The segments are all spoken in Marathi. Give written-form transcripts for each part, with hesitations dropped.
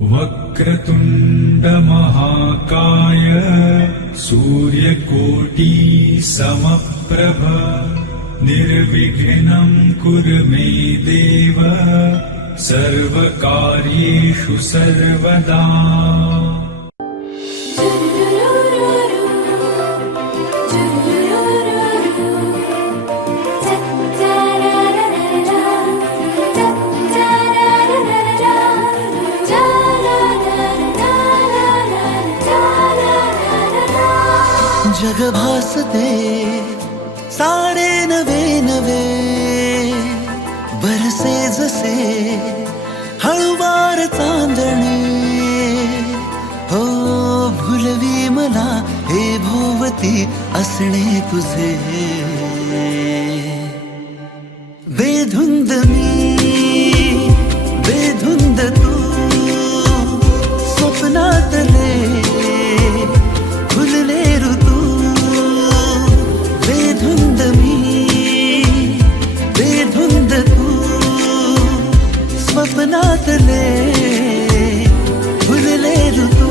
वक्रतुंड महाकाय सूर्यकोटि समप्रभ निर्विघ्नं कुरु मे देव सर्वकार्येषु सर्वदा। जग भासते सारे नवे नवे बरसे जसे हळुवार चांदणे हो भुलवी मला हे भोवती असणे तुझे बेधुंद मी बेधुंद तू स्वप्नातले फुलले ऋतू बेधुंद मी बेधुंद तू स्वप्नातले फुलले ऋतू।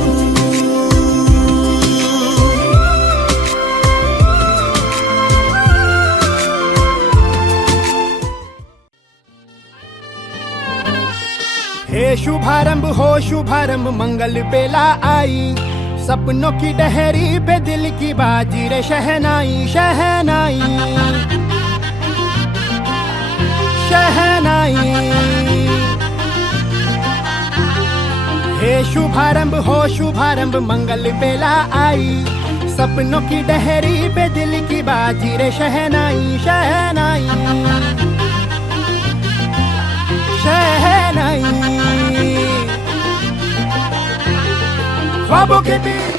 हे शुभारंभ हो शुभारंभ मंगल बेला आई सपनों की डहरी पे दिल की बाजी रे शहनाई शहनाई शहनाई। हे शुभारंभ हो शुभारंभ मंगल बेला आई सपनों की डहरी पे दिल की बाजी रे शहनाई शहनाई शहनाई। ख्वाबों के बीच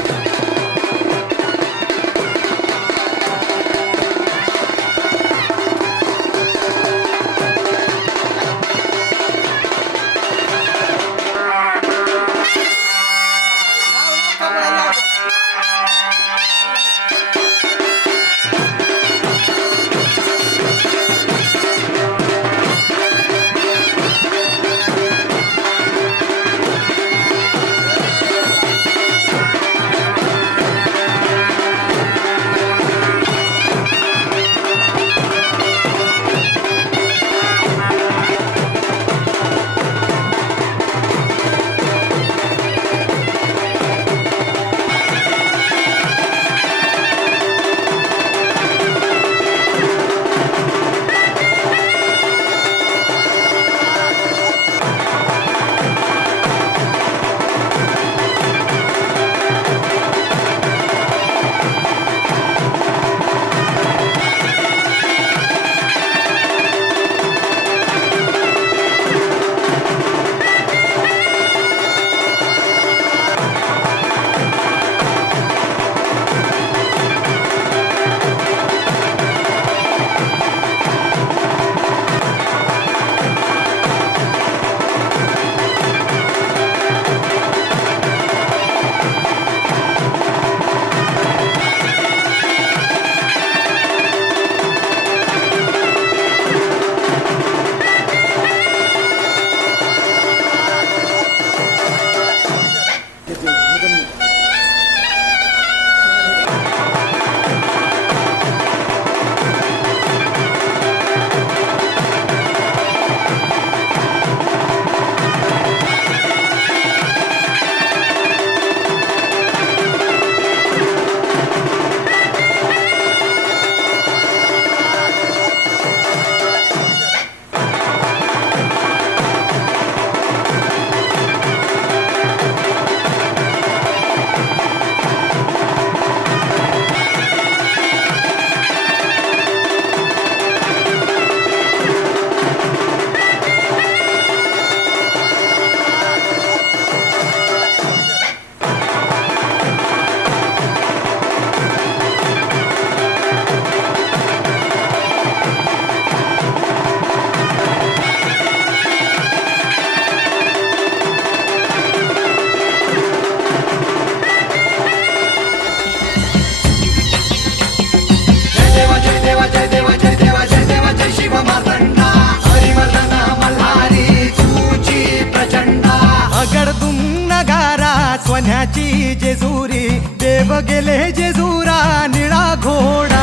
सोन्याची जेजुरी देव गेले जेजुरा निळा घोडा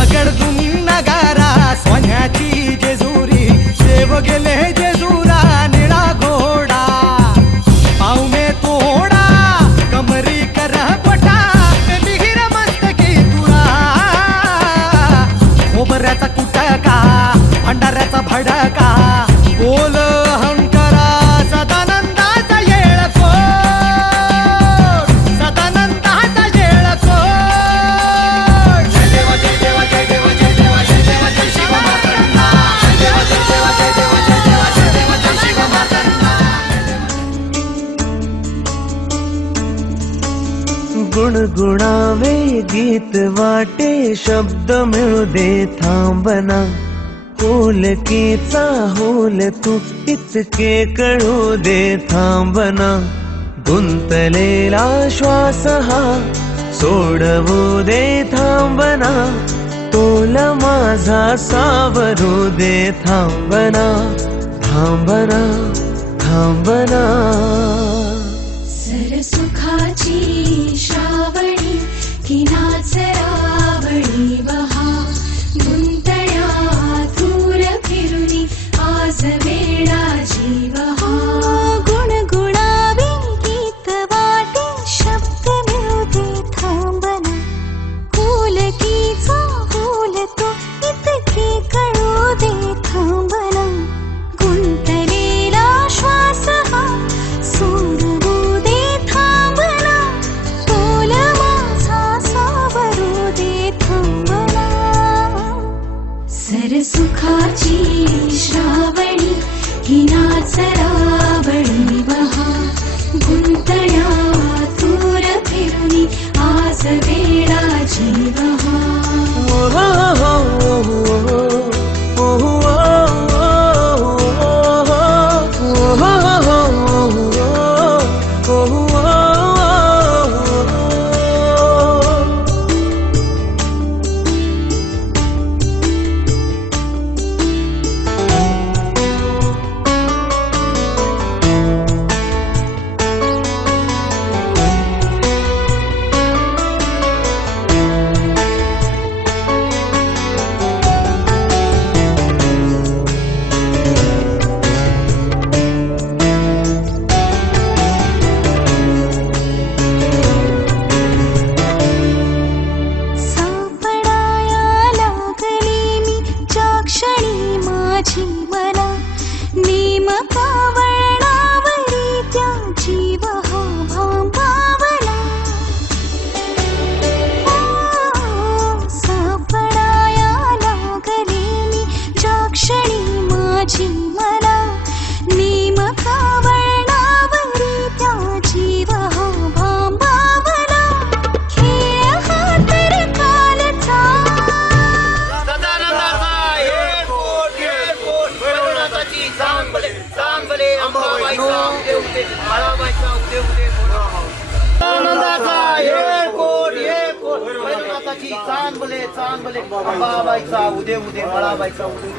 अगडदुम नगारा सोन्याची जेजुरी देव गेले जेजुरा निळा घोडा पाऊ में तोडा कमरी कर पटा बिहिर मस्तकी तुरा खोबऱ्याचा कुटका भंडाऱ्याचा भडका बोल अहंकारा सदानंदाचा येळको सदानंदाचा येळको जय देवा जय देवा जय देवा जय देवा जय देवा जय शिव मातंगा जय देवा जय देवा जय देवा जय देवा जय देवा जय शिव मातंगा गुणगुणावे गीत वाटे शब्द मिळू दे थांबना होलकीचा होल तू इतके कळू दे थांबना गुंतलेला श्वास हा सोडवू दे थांबना तोल माझा सावरू दे थांबना थांबना थांबना सरसुखाची श्रावणी की नाचरावळी बहा गुंतळ्या दूर फिरुनी आज वेळा जीव हा गुणगुणावे गीत वाटे शब्द मिळू दे थांबना होलकीचा होल तो इतके कळू दे थांबना गुंतलेला श्वास हा सोडवू दे थांबना तोल माझा सावरू दे थांबना सरसुखाची श्रावणी ही नाचरावळी बहा गुंतळ्या दूर फिरुनी आज वेळा जीव चांगले चांगले अंबाबाईचा उदे उदे मळाबाईचा उदे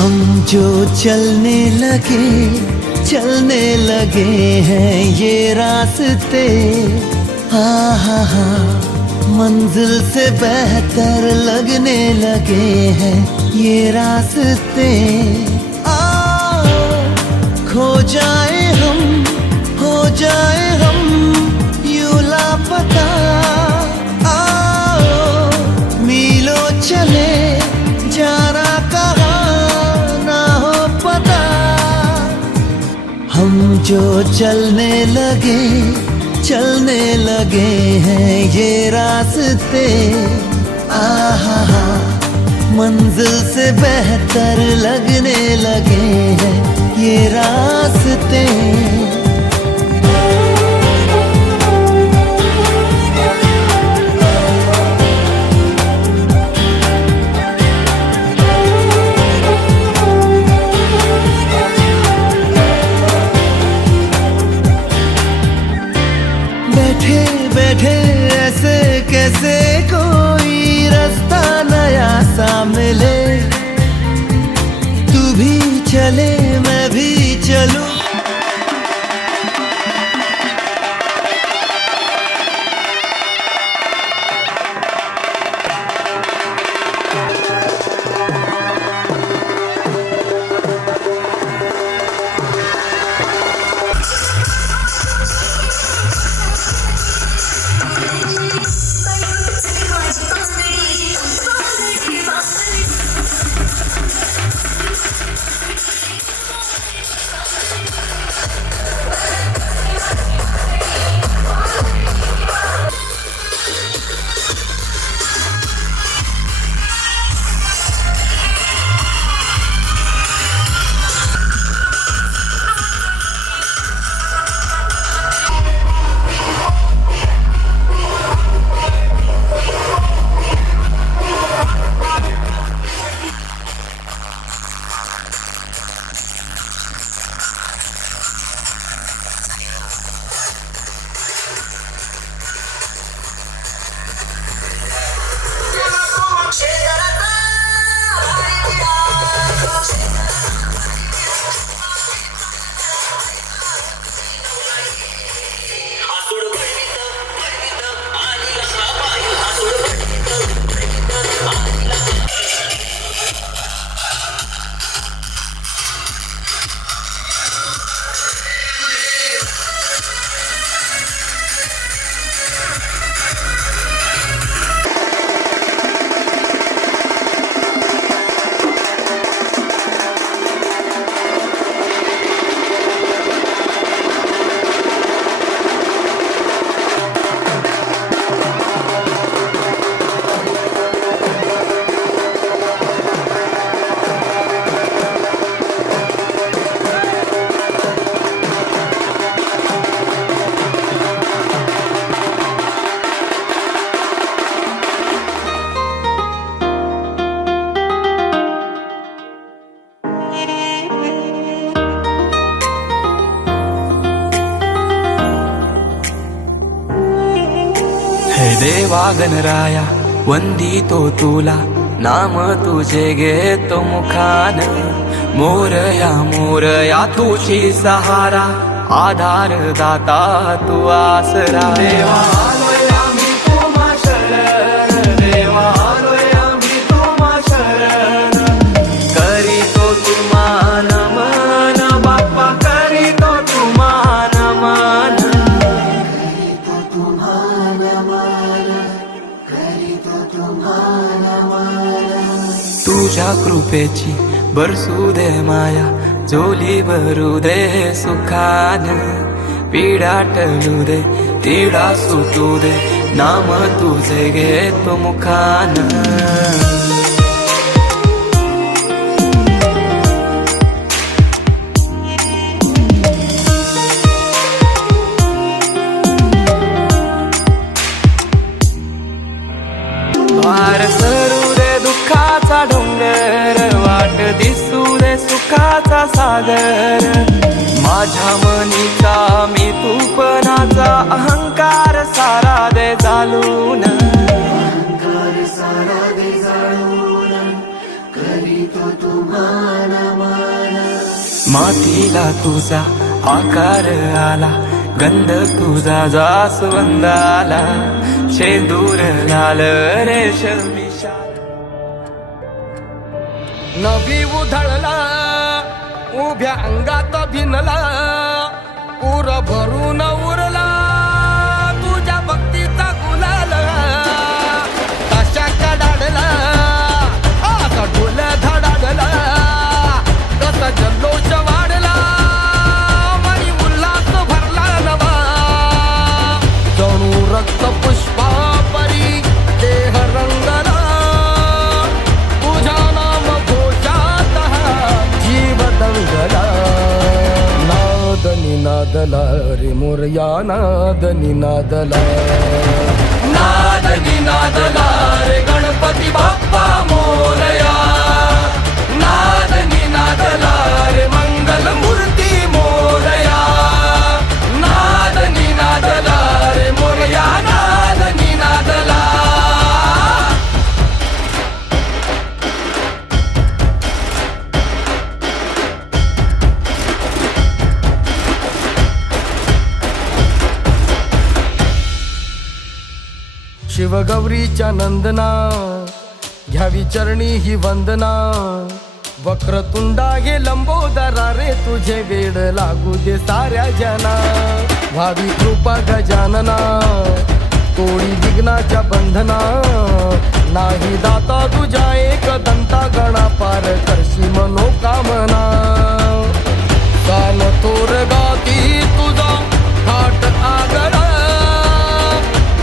हम जो चलने लगे हैं ये रास्ते हा मंजिल से बेहतर लगने लगे हैं ये रास्ते आओ खो जाए हम हो जाए हम यूं लापता आओ मीलों चले जाना जो चलने लगे हैं ये रास्ते, आहा मंजिल से बेहतर लगने लगे हैं ये रास्ते। बैठे ऐसे कैसे कोई रास्ता नया सा मिले, तू भी चले मैं भी चलूं। देवा गणराया वंदितो तुला, नाम तुझे घेतो मुखान. मोरया तुझी सहारा, आधार दाता तू आसरा. देवा आलोय आम्ही तुम्हा शरण, देवा आलोय आम्ही तुम्हा शरण. करीतो तुम्हा नमन बाप्पा, करीतो तुम्हा नमन. तुझ्या कृपेची बरसू दे माया, झोली भरू दे सुखान. पीडा टळू दे, तिडा सुटू दे, नाम तुझे घेतो मुखान. वार सरू दे दुःखाचा डोंगर, वाट दिसू दे सुखाचा सागर. माझ्या मनीचा मी तूपनाचा, अहंकार सारा दे जाळून. मातीला तुझा आकार आला, गंध तुझा जास्वंदाला. शेंदूर लाल रेशमी शाल, नवी उधळला उभ्या अंगात भिनला. पूर भरून उरला तुझ्या भक्तीचा गुलाल. तशा कडाडला आता ढोल धडाडला, कसा जल्लोष वाढला. मनी उल्हास निनादला रे मोरया नाद निनादला. नाद निनादला रे गणपती बाप्पा मोरया. नाद निनादला रे मंगल मूर्ती मोरया. नाद निनादला रे मोरया नाद निनादला. शिवगौरीच्या नंदना घ्यावी चरणी ही वंदना. वक्रतुंडा हे लंबोदरा रे तुझे वेड लागू दे साऱ्या जना. व्हावी कृपा गजानना तोडी विघ्नाच्या बंधना. नाही दाता तुझ्या एक दंता गणा पार करशी मनोकामना. कान तोर गाती तुझा थाट आगरा.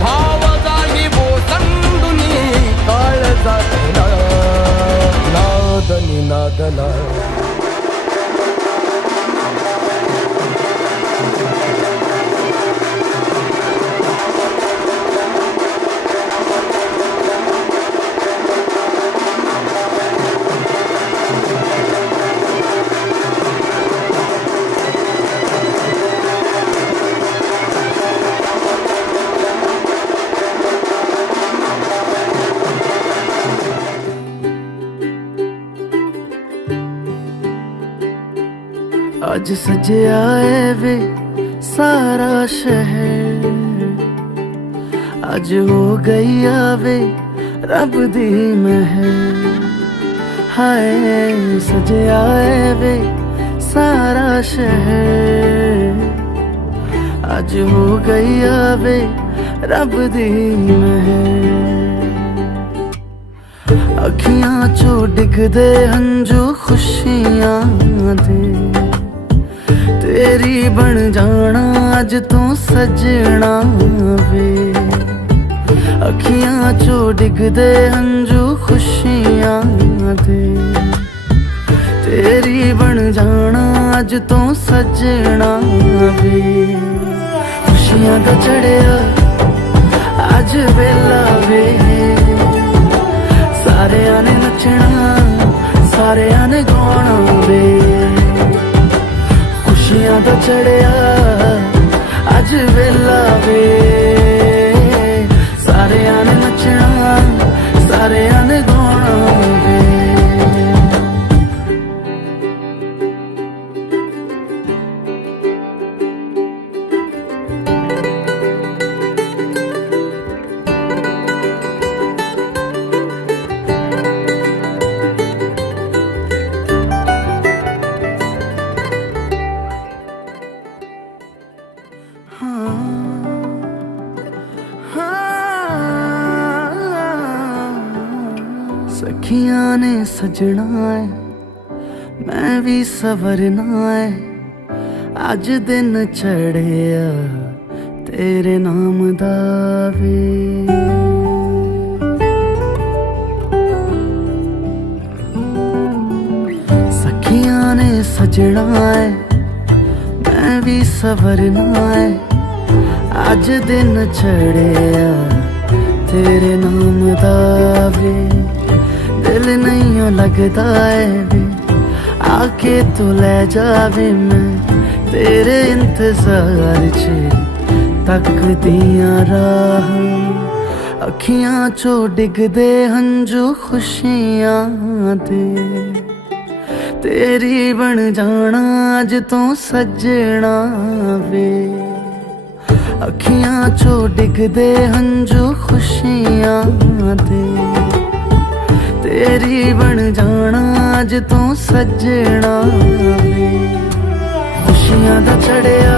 भाव जागी बोसंडुनी काळ जातला. नाद निनादला. आज सजया है वे सारा शहर. आज हो गई आवे रब दी महर. हाय सजया है वे सारा शहर. आज हो गई आवे रब दी महर. अखियां चो डिगदे हंजू खुशियां दे. तेरी बन जाना अज तू सजना वे. अखियां चो डिगदे हंजू खुशियां दे. तेरी बन जाना अज तू सजना वे. खुशियां दा चढ़िया अज वेला वे. सारेयां ने नचना सारेयां ने गाना वे. खुशियां दा चढ़िया अज वेला वे. सारेयां ने नचना सारेयां ने गाना वे. सखियां ने सजना है मैं भी सवरना है. अज दिन चढ़िया तेरे नाम दा वे. सखियां ने सजना है मैं भी सवरना है. अज दिन चढ़िया तेरे नाम दा वे. दिल नहीं लगता है वे आके तू ले जावे. मैं तेरे इंतजार च तक दिया राह. अखियां चो डिगदे हंजू खुशियां दे. तेरी बन जाना अज तू सजना वे. अखियां चो डिगदे हंजू खुशियां दे. तेरी बन जाना अज तू सजना वे. खुशियां दा चढ़िया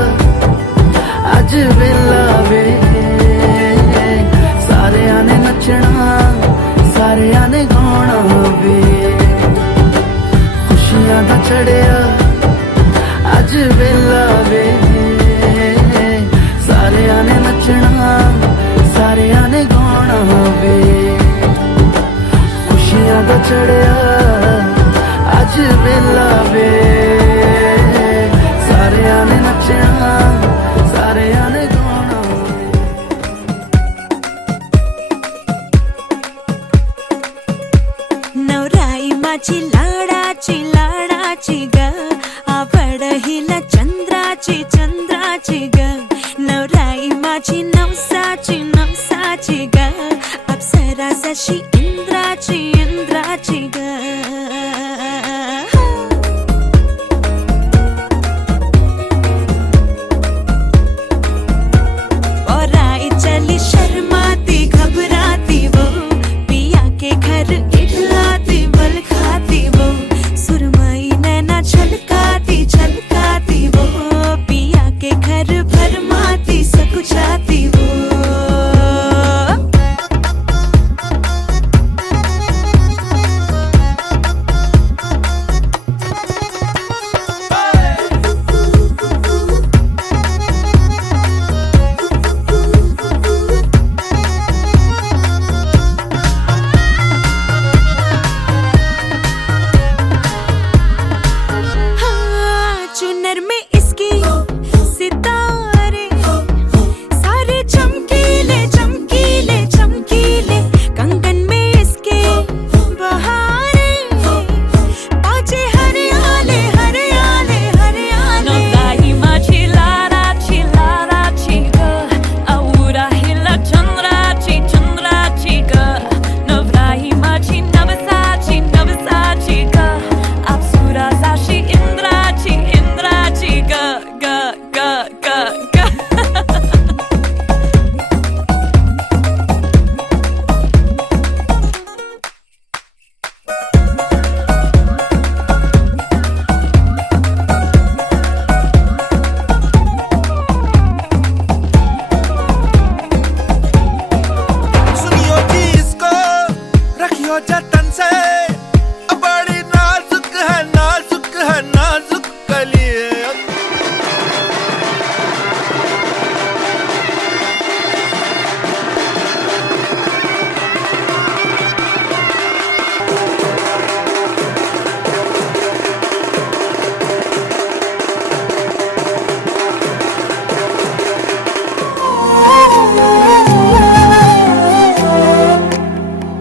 अज वेला वे. सारेयां ने नचना सारेयां ने गाना वे. खुशियां दा चढ़िया अज वेला वे. सारेयां ने नचना सारेयां ने गाना वे. खुशियां दा चढ़िया अज वेला वे. सारेयां ने नचना माझी लाडाची लाडाची ग आवड हिला चंद्राची चंद्राची ग नवराई माझी नवसाची नवसाची ग अप्सरा जशी इंद्राची इंद्राची ग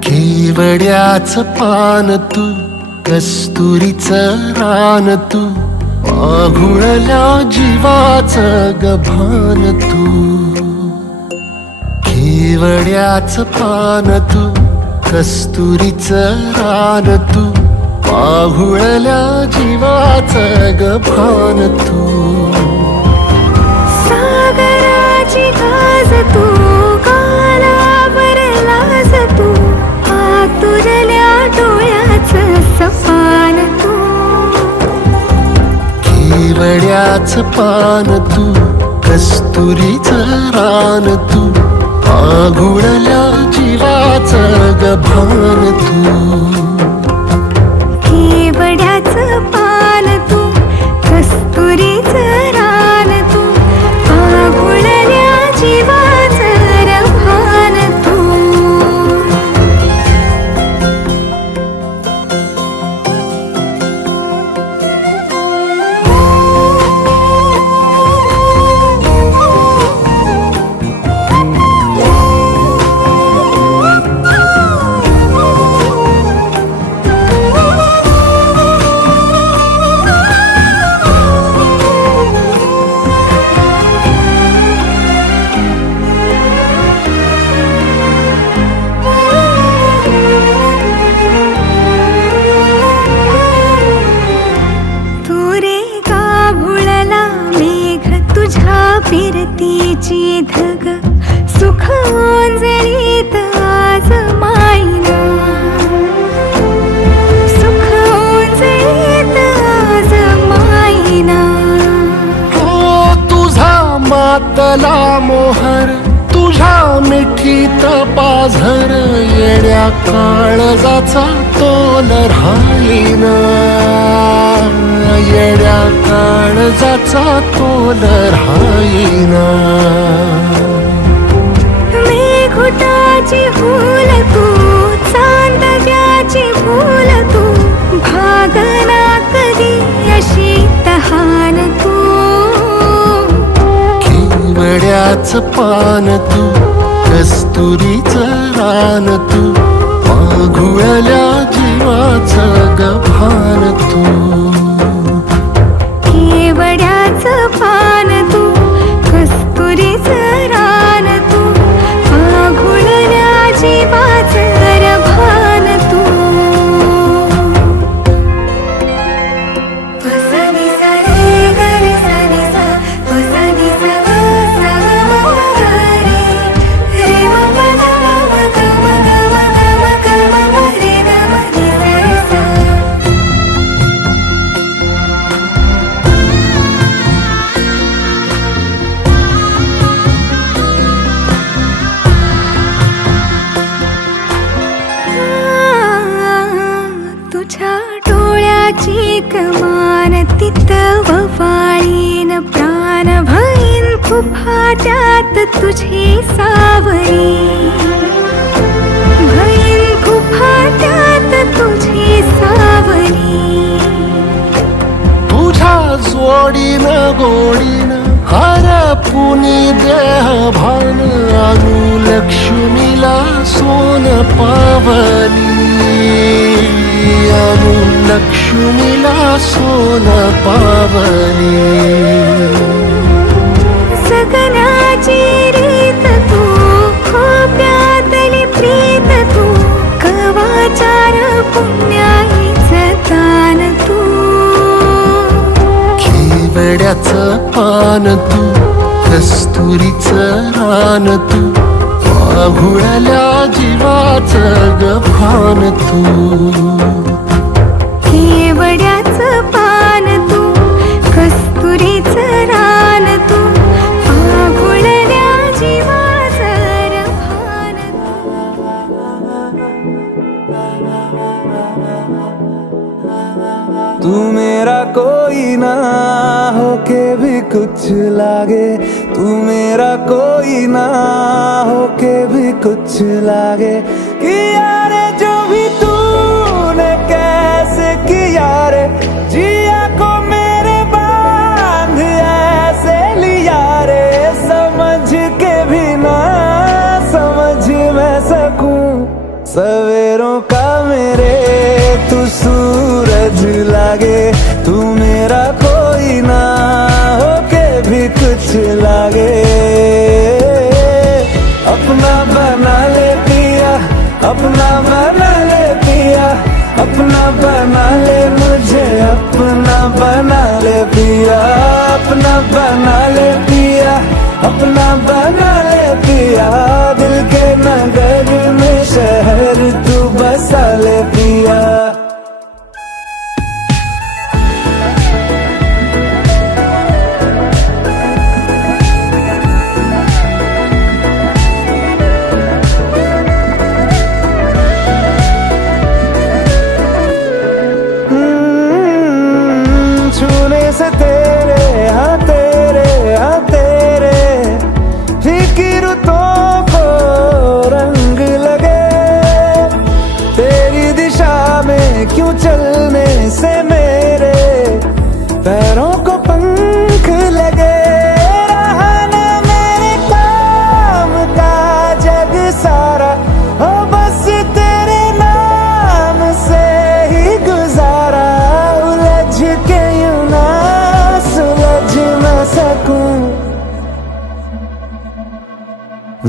केवड्याचं पान तू कस्तुरीचं रान तू आघुळल्या जीवाचं गभान तू केवड्याचं पान तू कस्तुरीचं रान तू आघुळल्या जीवाचं गभान तू सागराची गाज तू गालावर लाज तू आतुरल्या डोळ्याचं सपान तू केवड्याचं पान तू कस्तुरीचं रान तू आघुळल्या जीवाचं गभान तू केवड्याचं पान तू कस्तुरीचं रान तू आघुळल्या जीवाचं रभान तू फिरतीची धग सुख ओंजळीत आज मायना सुख ओंजळीत आज मायना हो तुझा मातला मोहर तुझ्या मिठीत पाझर येड्या काळजाचा तोल राहीना येड्या काळजाचा तोल राहीना मेघुटाची फूल तू चांदव्याची फूल तू भागना कधी अशी तहान तू केवड्याचं पान तू कस्तुरीचं रान तू आघुळल्या जीवाचं विश्वाची कमान तिथं ववाळीन प्राण भईन फुफाट्यात तुझी सावरी भईन फुफाट्यात तुझी सावरी तुझ्या जोडीनं गोडीनं हरपुनी देह भान आणू लक्ष्मीला सोन पावली आणू लक्ष्मीला सोन पावली सगनाची रीत तू खोप्यातली प्रीत तू कवाचार पुण्याईचं दान तू खेवड्याचं पान तू कस्तुरीचं रान तू आघुळल्या जीवाचं गभान तू केवड्याचं पान तू कस्तुरीचं रान तू आघुळल्या जीवाचं रभान तू मेरा कोई ना होके भी कुछ लागे तू मेरा कोई ना होके भी कुछ लागे कि यारे जो भी तूने कैसे किया रे जिया को मेरे बांध ऐसे लिया रे समझ के भी ना समझ मैं सकूं सवेरों का मेरे तू सूरज लागे तू मेरा कोई ना होके भी कुछ लागे अपना बना ले पिया अपना बना ले पिया अपना बना ले मुझे अपना बना ले पिया अपना बना ले पिया अपना बना ले पिया दिल के नगर में शहर तू बसा ले पिया छूने से तेरे हाँ तेरे फीकी रुतों को रंग लगे तेरी दिशा में क्यों चलने से मेरे पैरों को पंख लगे रहा ना मेरे काम का जग सारा हो बस तेरे नाम से ही गुजारा उलझ के यूं ना सुलझ न सकूं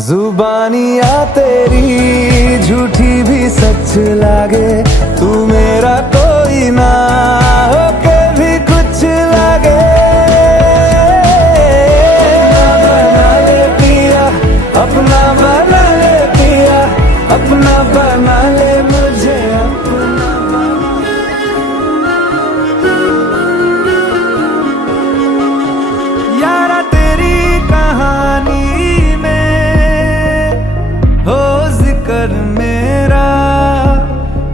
जुबानियाँ तेरी झूठी भी सच लागे तू मेरा कोई ना होके भी कुछ लागे बना ले पिया अपना बना ले पिया अपना बना ले मुझे अपना यारा तेरी कहानी हो जिक्र मेरा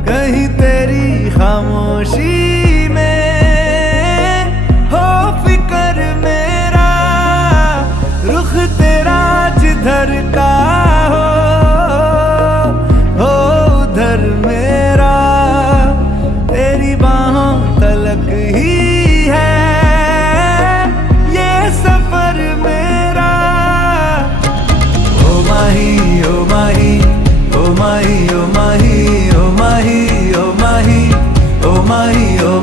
कहीं तेरी खामोशी में हो फिक्र मेरा रुख तेरा जिधर का हो उधर मेरा तेरी बाहों तलक ही है ये सफर मेरा ओ माही ओ माही ओ माही ओ माही ओ माही ओ माही ओ माही ओ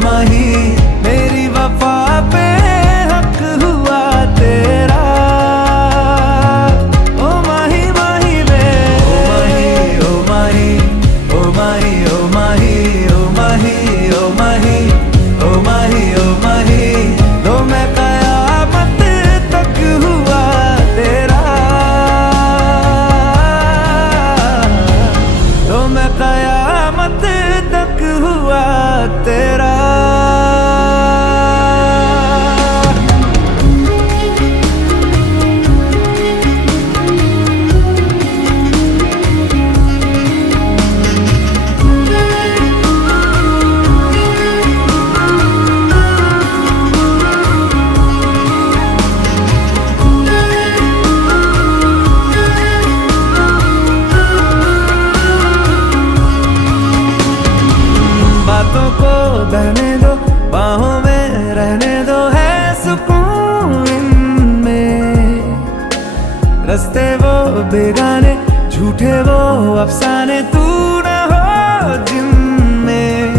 गाने झूठे वो अफसाने, तू न हो जिनमें।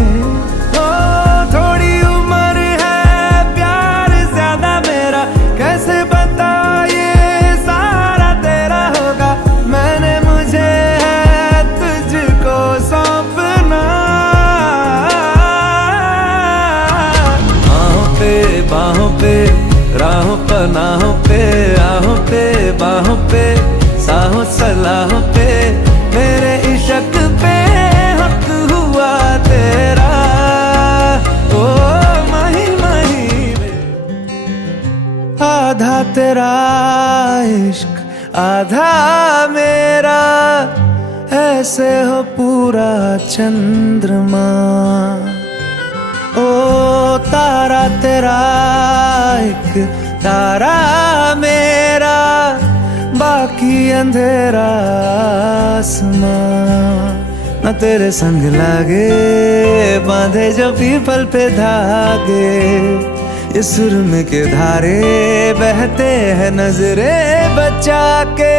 ओ थोड़ी उम्र है प्यार ज्यादा मेरा, कैसे पता ये सारा तेरा होगा। मैंने मुझे है तुझको सौंपना, बाहों पे राहों पनाहों पे, आहों पे बाहों पे, साहों सलाहों पे, मेरे इश्क पे हक हुआ तेरा। ओ माही माही आधा तेरा इश्क आधा मेरा, ऐसे हो पूरा चंद्रमा। ओ तारा तेरा एक तारा मेरा, बाकी अंधेरा आसमां। न तेरे संग लागे बांधे जो पीपल पे धागे, इस सुरम के धारे बहते हैं नजरे बचा के।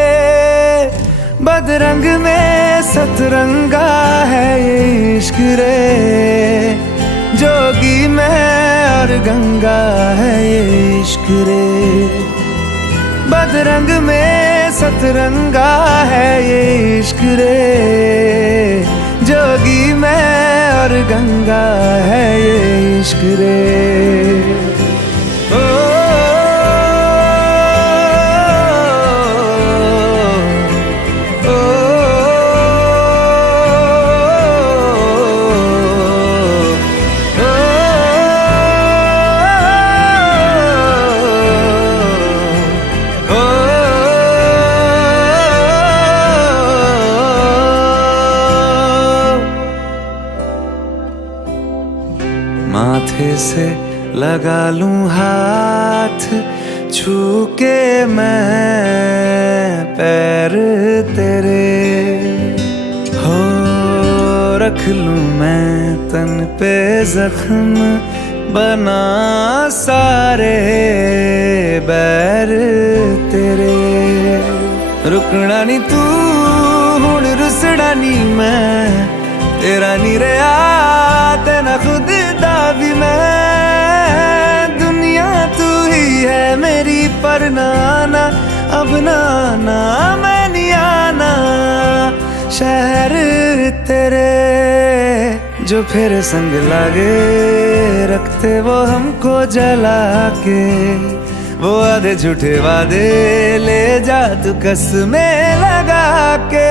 बदरंग में सतरंगा है ये इश्क रे, जोगी मैं और गंगा है ये इश्क रे। बदरंग में सतरंगा है ये इश्क रे, जोगी मैं और गंगा है ये इश्क रे। ओ माथे से लगा लूं हाथ, छू के मैं पैर तेरे, हो रख लूं मैं तन पे जख्म, बना सारे बैर तेरे। रुकना नी तू हुण रुसड़ा नी मैं, तेरा नी रहा तेना खुद दा भी मैं। दुनिया तू ही है मेरी पर नाना, अब नाना मैं नहीं आना। शहर तेरे जो फिर संग लागे, रखते वो हमको जला के। वो आधे झूठे वादे ले जा तू कसमें लगा के।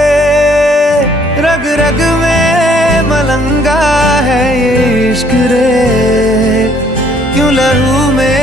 रग रग में मलंगा है ये इश्क रे, क्यों लहू में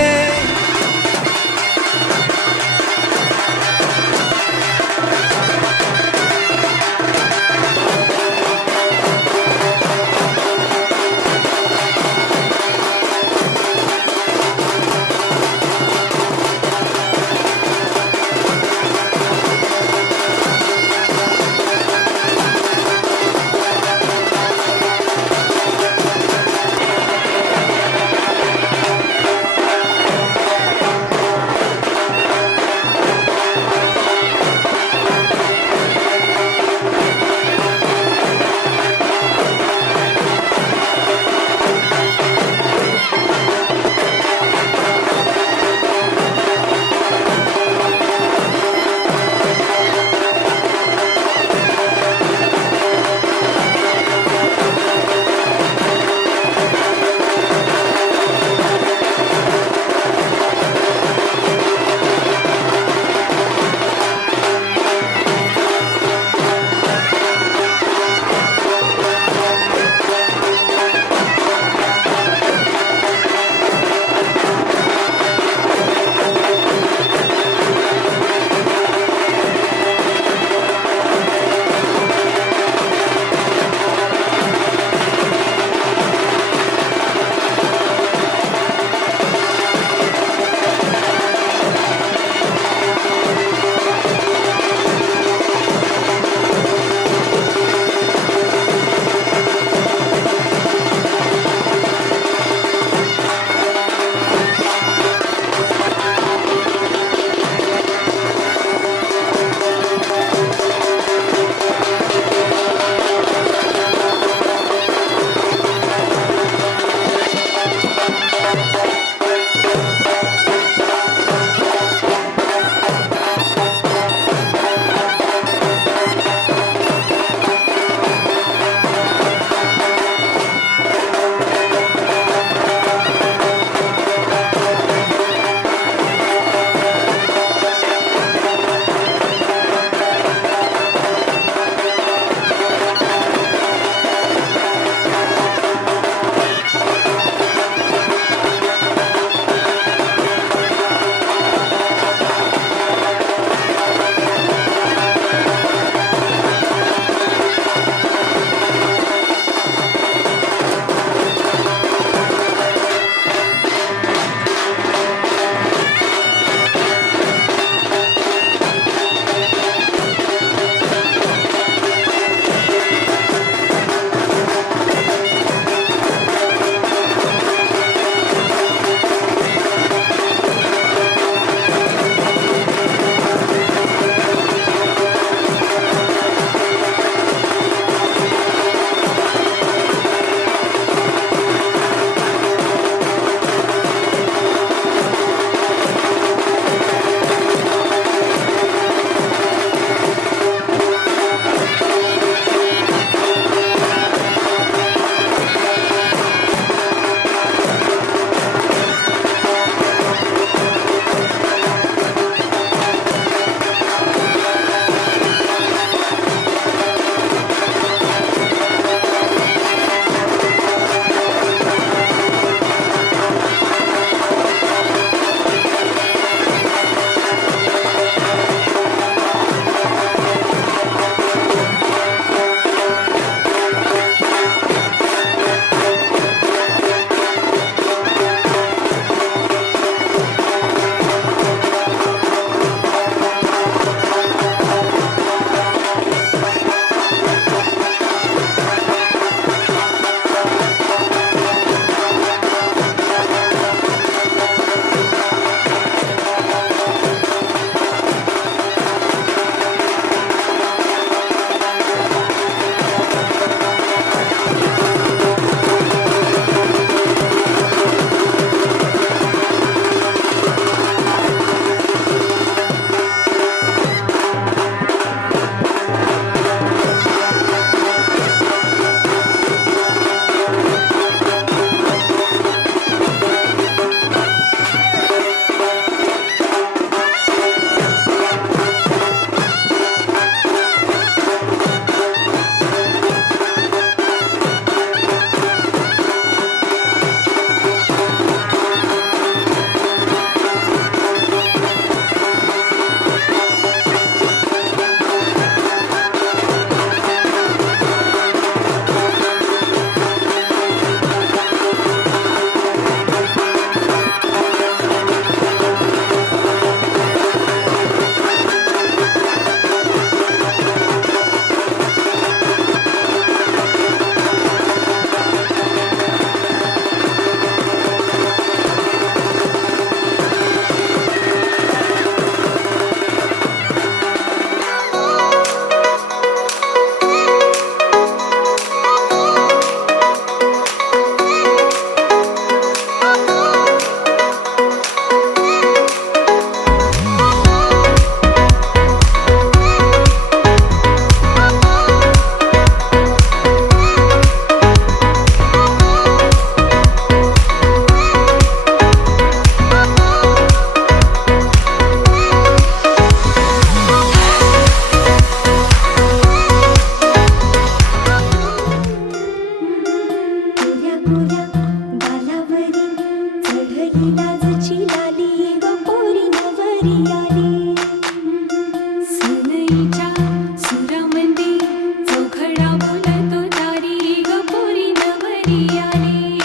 आली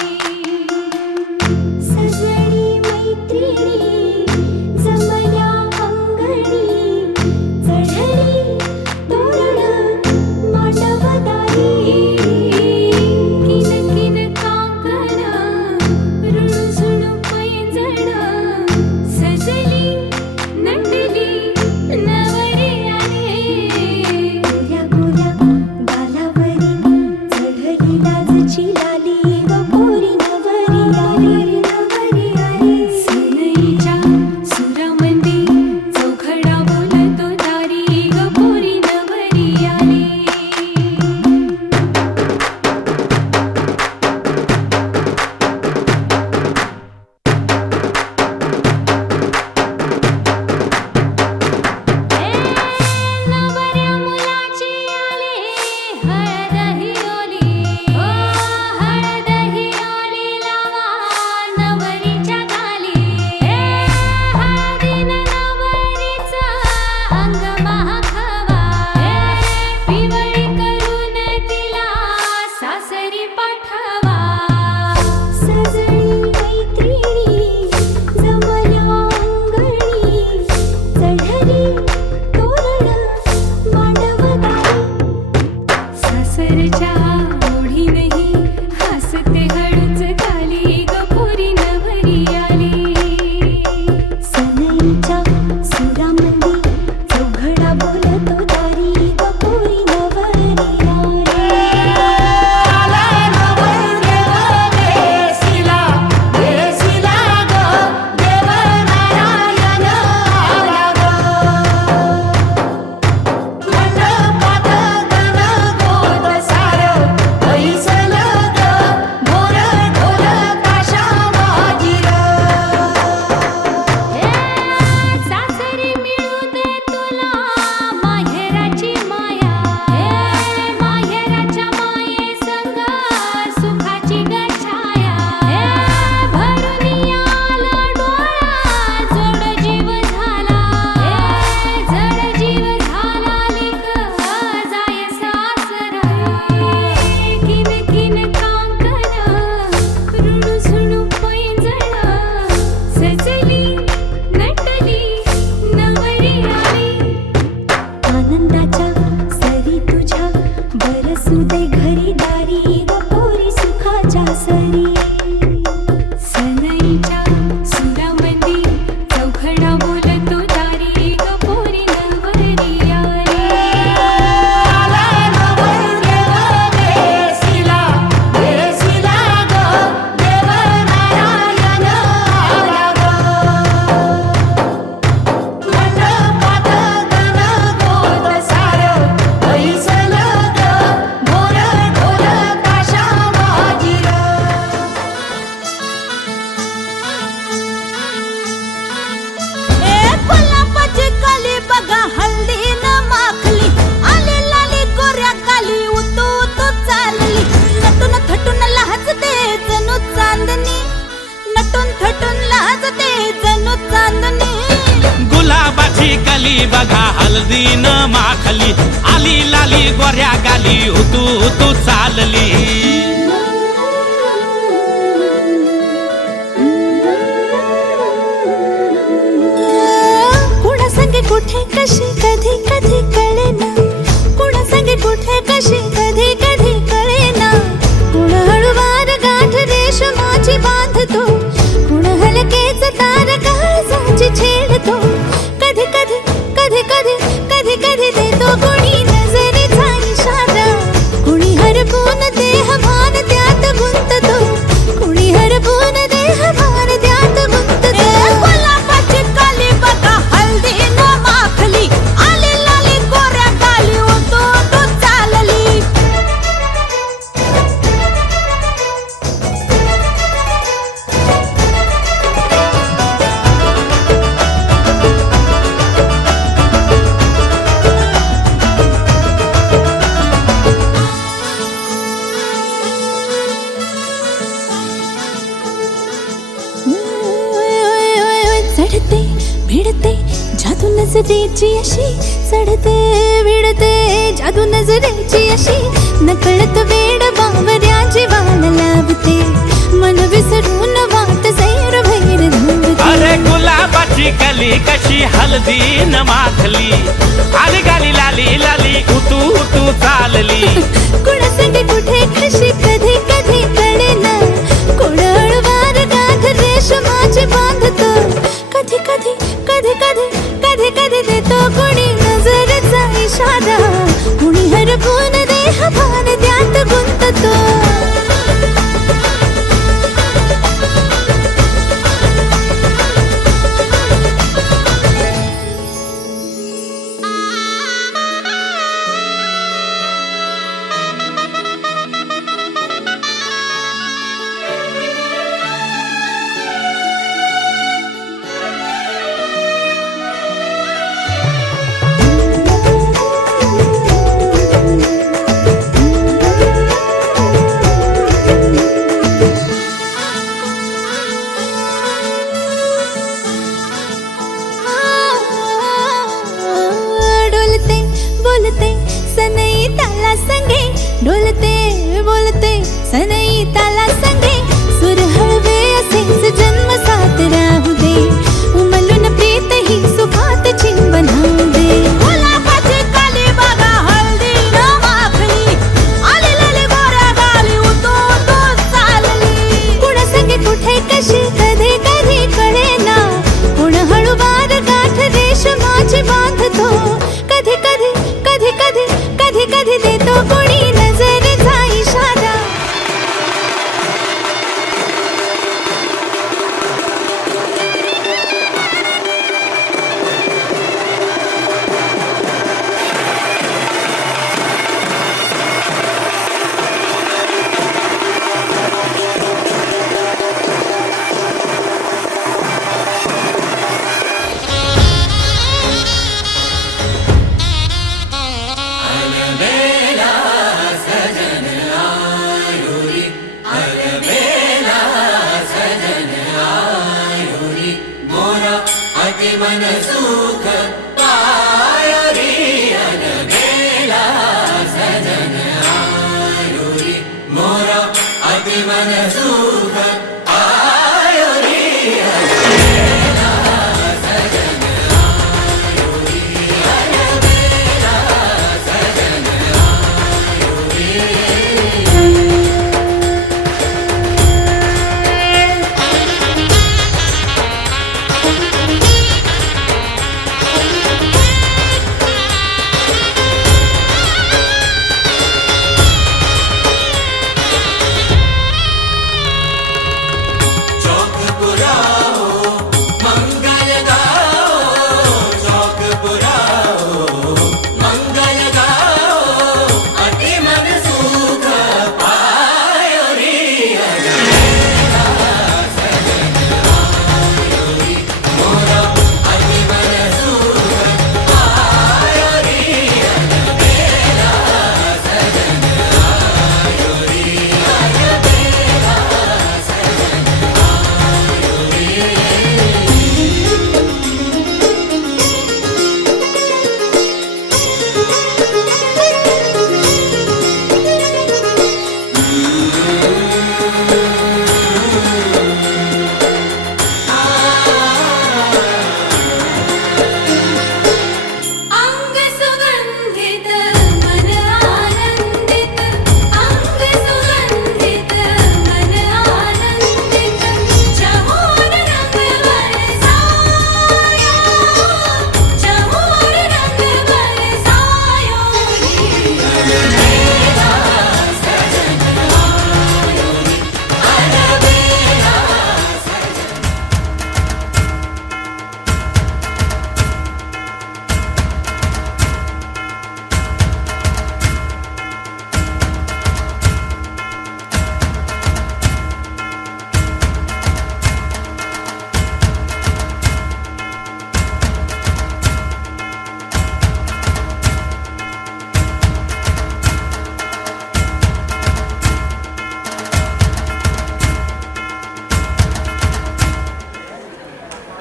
सजनी मैत्रिणी जमल्या अंगणी चढली तोरण मांडवदारी किन किन काकण रुणझुण पैंजण सजली नटली नवरी आली गोऱ्या गोऱ्या गालावरी चढली लाजची लाली व पोरी नवरी आली नवरी आली सनईच्या सुरामंदी चौघडा बोलतो दारी ग पोरी नवरी आली नवऱ्या मुलाची आली हळद ही ओली ओ हळद ही ओली लावा नवरीच्या गाली हळदीनं नवरीचं अंग महाखावा पिवळी करून तिला सासरी पाठवा सजनी मैत्रिणी जमल्या अंगणी चढली तोरण मांडवदारी सासरच्या ओढीनही हसते हळूच गाली ग पोरी नवरी आली सनईच्या सुरामंदी चौघडा बोलतो दारी ग पोरी नवरी सासरी मिळू दे तुला माहेराची माया माहेराच्या माये संग सुखाची गछाया भरून आला डोळा जोड जीव झाला जड जीव झाला लिख जाय सासरा किन किन कांकण रुणझुण पैंजण सजली नटली नवरी आली आनंदाच्या सरी तुझ्या बरसू दे घरी दारी ग पोरी सुखाच्या सरी सनईच्या सुरामंदी चौघडा बोलतो दारी ग पोरी नवरी आली गुलाबाची कली बघा हल्ली न माखली आली लाली गोऱ्या गाली उतू उतू चालली नटून थटून लाजते जणू चांदणी नटून थटून लाजते जणू चांदणी गुलाबाची कली बघा हल्दी न माखली आली लाली गोऱ्या गाली उतू उतू चालली कुणा संगे कुठे कशी कधी कधी कळेना कुणा संगे कुठे कशी कधी कधी कळेना कुण हळूवार गाठ रेशमाची बांधतो कुण हलकेच तार काळजाची छेडतो कधी कधी कधी कधी कधी कधी देतो कुणी नजरेचा इशारा कुणी हरपून देह भान त्यात गुंततो कुणी हरपून देह भान त्यात गुंततो गुलाबाची कली बघा हल्दी न माखली आली लाली गोऱ्या गाली उतू उतू चालली चढते भिडते जादू नजरेची अशी चढते विडते, जादू नजरेची अशी नकळत वेड बावऱ्या जीवाला लावते, मन विसरून वाट सैर भैर धावते. अरे गुलाबाची कली कशी हळदीन माखली, आली गाली लाली लाली उतू उतू चालली. कुणासंगे कुठे कशी कधी कधी कळेना, कोण हळवार गाठ रेशमाची बांधतो. कधी कधी कधी कधी कधी कधी देतो कोणी नजरेचा इशारा, कुणी हरपून देह भान त्यात गुंततो. डोलते बोलते सनई ताला संगे, डोलते बोलते सनई ताला संगे, सुर हळवे असेच जन्म साथ राहू दे, उमलून प्रीत ही सुखात चिंबन होऊ दे. गुलाबाची काली बघा हळदीन माखली, आली लाली गोऱ्या गाली उतू उतू चालली. कुणासंगे कुठे कशी कधी कधी कळेना, कुण हळूवार गाठ रेशमाची बांधतो. कधी कधी कधी कधी कधी कधी देतो कोणी नजरेचा इशारा.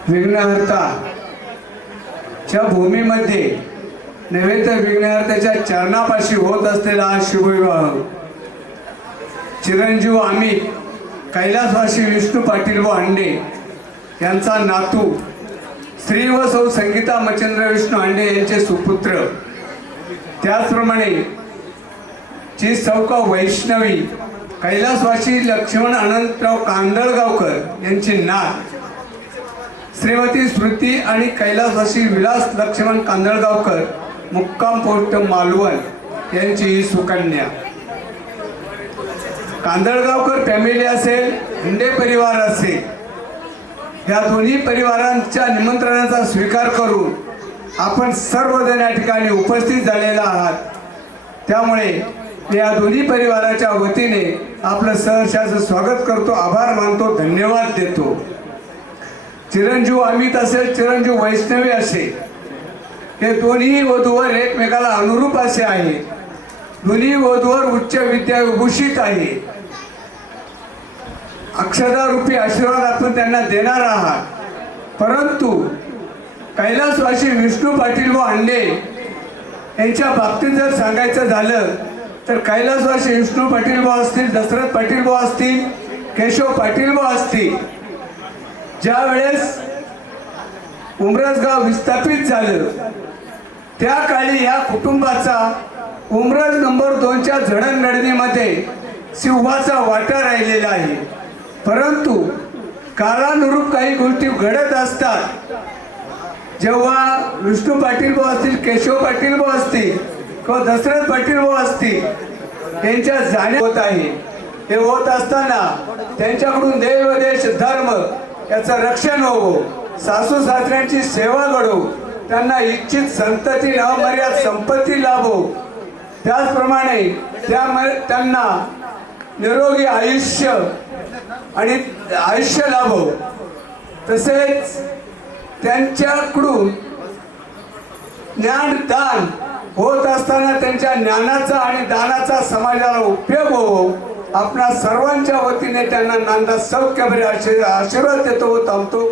विघ्नहर्ता च्या भूमीमध्ये नैवेद्य विघ्नार्थाच्या चरणापाशी होत असलेला हा शुभविवाह चिरंजीव अमित कैलासवासी विष्णू पाटील व अंडे यांचा नातू श्री व सौ संगीता मच्छिंद्र विष्णू अंडे यांचे सुपुत्र, त्याचप्रमाणे ची सौका वैष्णवी कैलासवासी लक्ष्मण अनंतराव कांदळगावकर यांची नात श्रीमती स्मृती आणि कैलासवासी विलास लक्ष्मण कांदळगावकर मुक्काम पोस्ट मालवण यांची ही सुकन्या. कांदळगावकर फॅमिली असेल, हिंदे परिवार असेल, या दोन्ही परिवारांच्या निमंत्रणाचा स्वीकार करून आपण सर्वजण या ठिकाणी उपस्थित झालेला आहात. त्यामुळे या दोन्ही परिवाराच्या वतीने आपलं सहर्षाचं स्वागत करतो, आभार मानतो, धन्यवाद देतो. चिरंजीव अमित असेल, चिरंजीव वैष्णवी असेल, हे दोन्ही वधूवर एकमेकाला अनुरूप असे आहे. दोन्ही वधूवर उच्च विद्या विभूषित आहे. अक्षरारूपी आशीर्वाद आपण त्यांना देणार आहात. परंतु कैलासवासी विष्णू पाटील व अंडे यांच्या बाबतीत जर सांगायचं झालं तर कैलासवासी विष्णू पाटील भाऊ असतील, दशरथ पाटील भाऊ असतील, केशव पाटील भाऊ असतील, ज्या वेळेस उमरसगाव विस्थापित झालं त्या काळी या कुटुंबाचा उमरस नंबर 2च्या जडणघडणीमध्ये सिंहाचा वाटा राहिलेला आहे. परंतु काळानुरूप काही गोष्टी घडत असतात. जेव्हा विष्णू पाटील भाऊ असतील, केशव पाटील भाऊ असतील किंवा दशरथ पाटील भाऊ असतील, त्यांच्या जाण्या होत आहे. हे होत असताना त्यांच्याकडून देव देश धर्म याचं रक्षण होवो, सासू सासऱ्यांची सेवा घडो, त्यांना इच्छित संतती अमर्याद संपत्ती लाभो, त्याचप्रमाणे त्यांना निरोगी आयुष्य आणि आयुष्य लाभो. तसेच त्यांच्याकडून ज्ञानदान होत असताना त्यांच्या ज्ञानाचा आणि दानाचा समाजाला उपयोग हो. आपणा सर्वांच्या वतीने त्यांना नांदा सौख्यभरी आशीर्वाद देतो व थांबतो.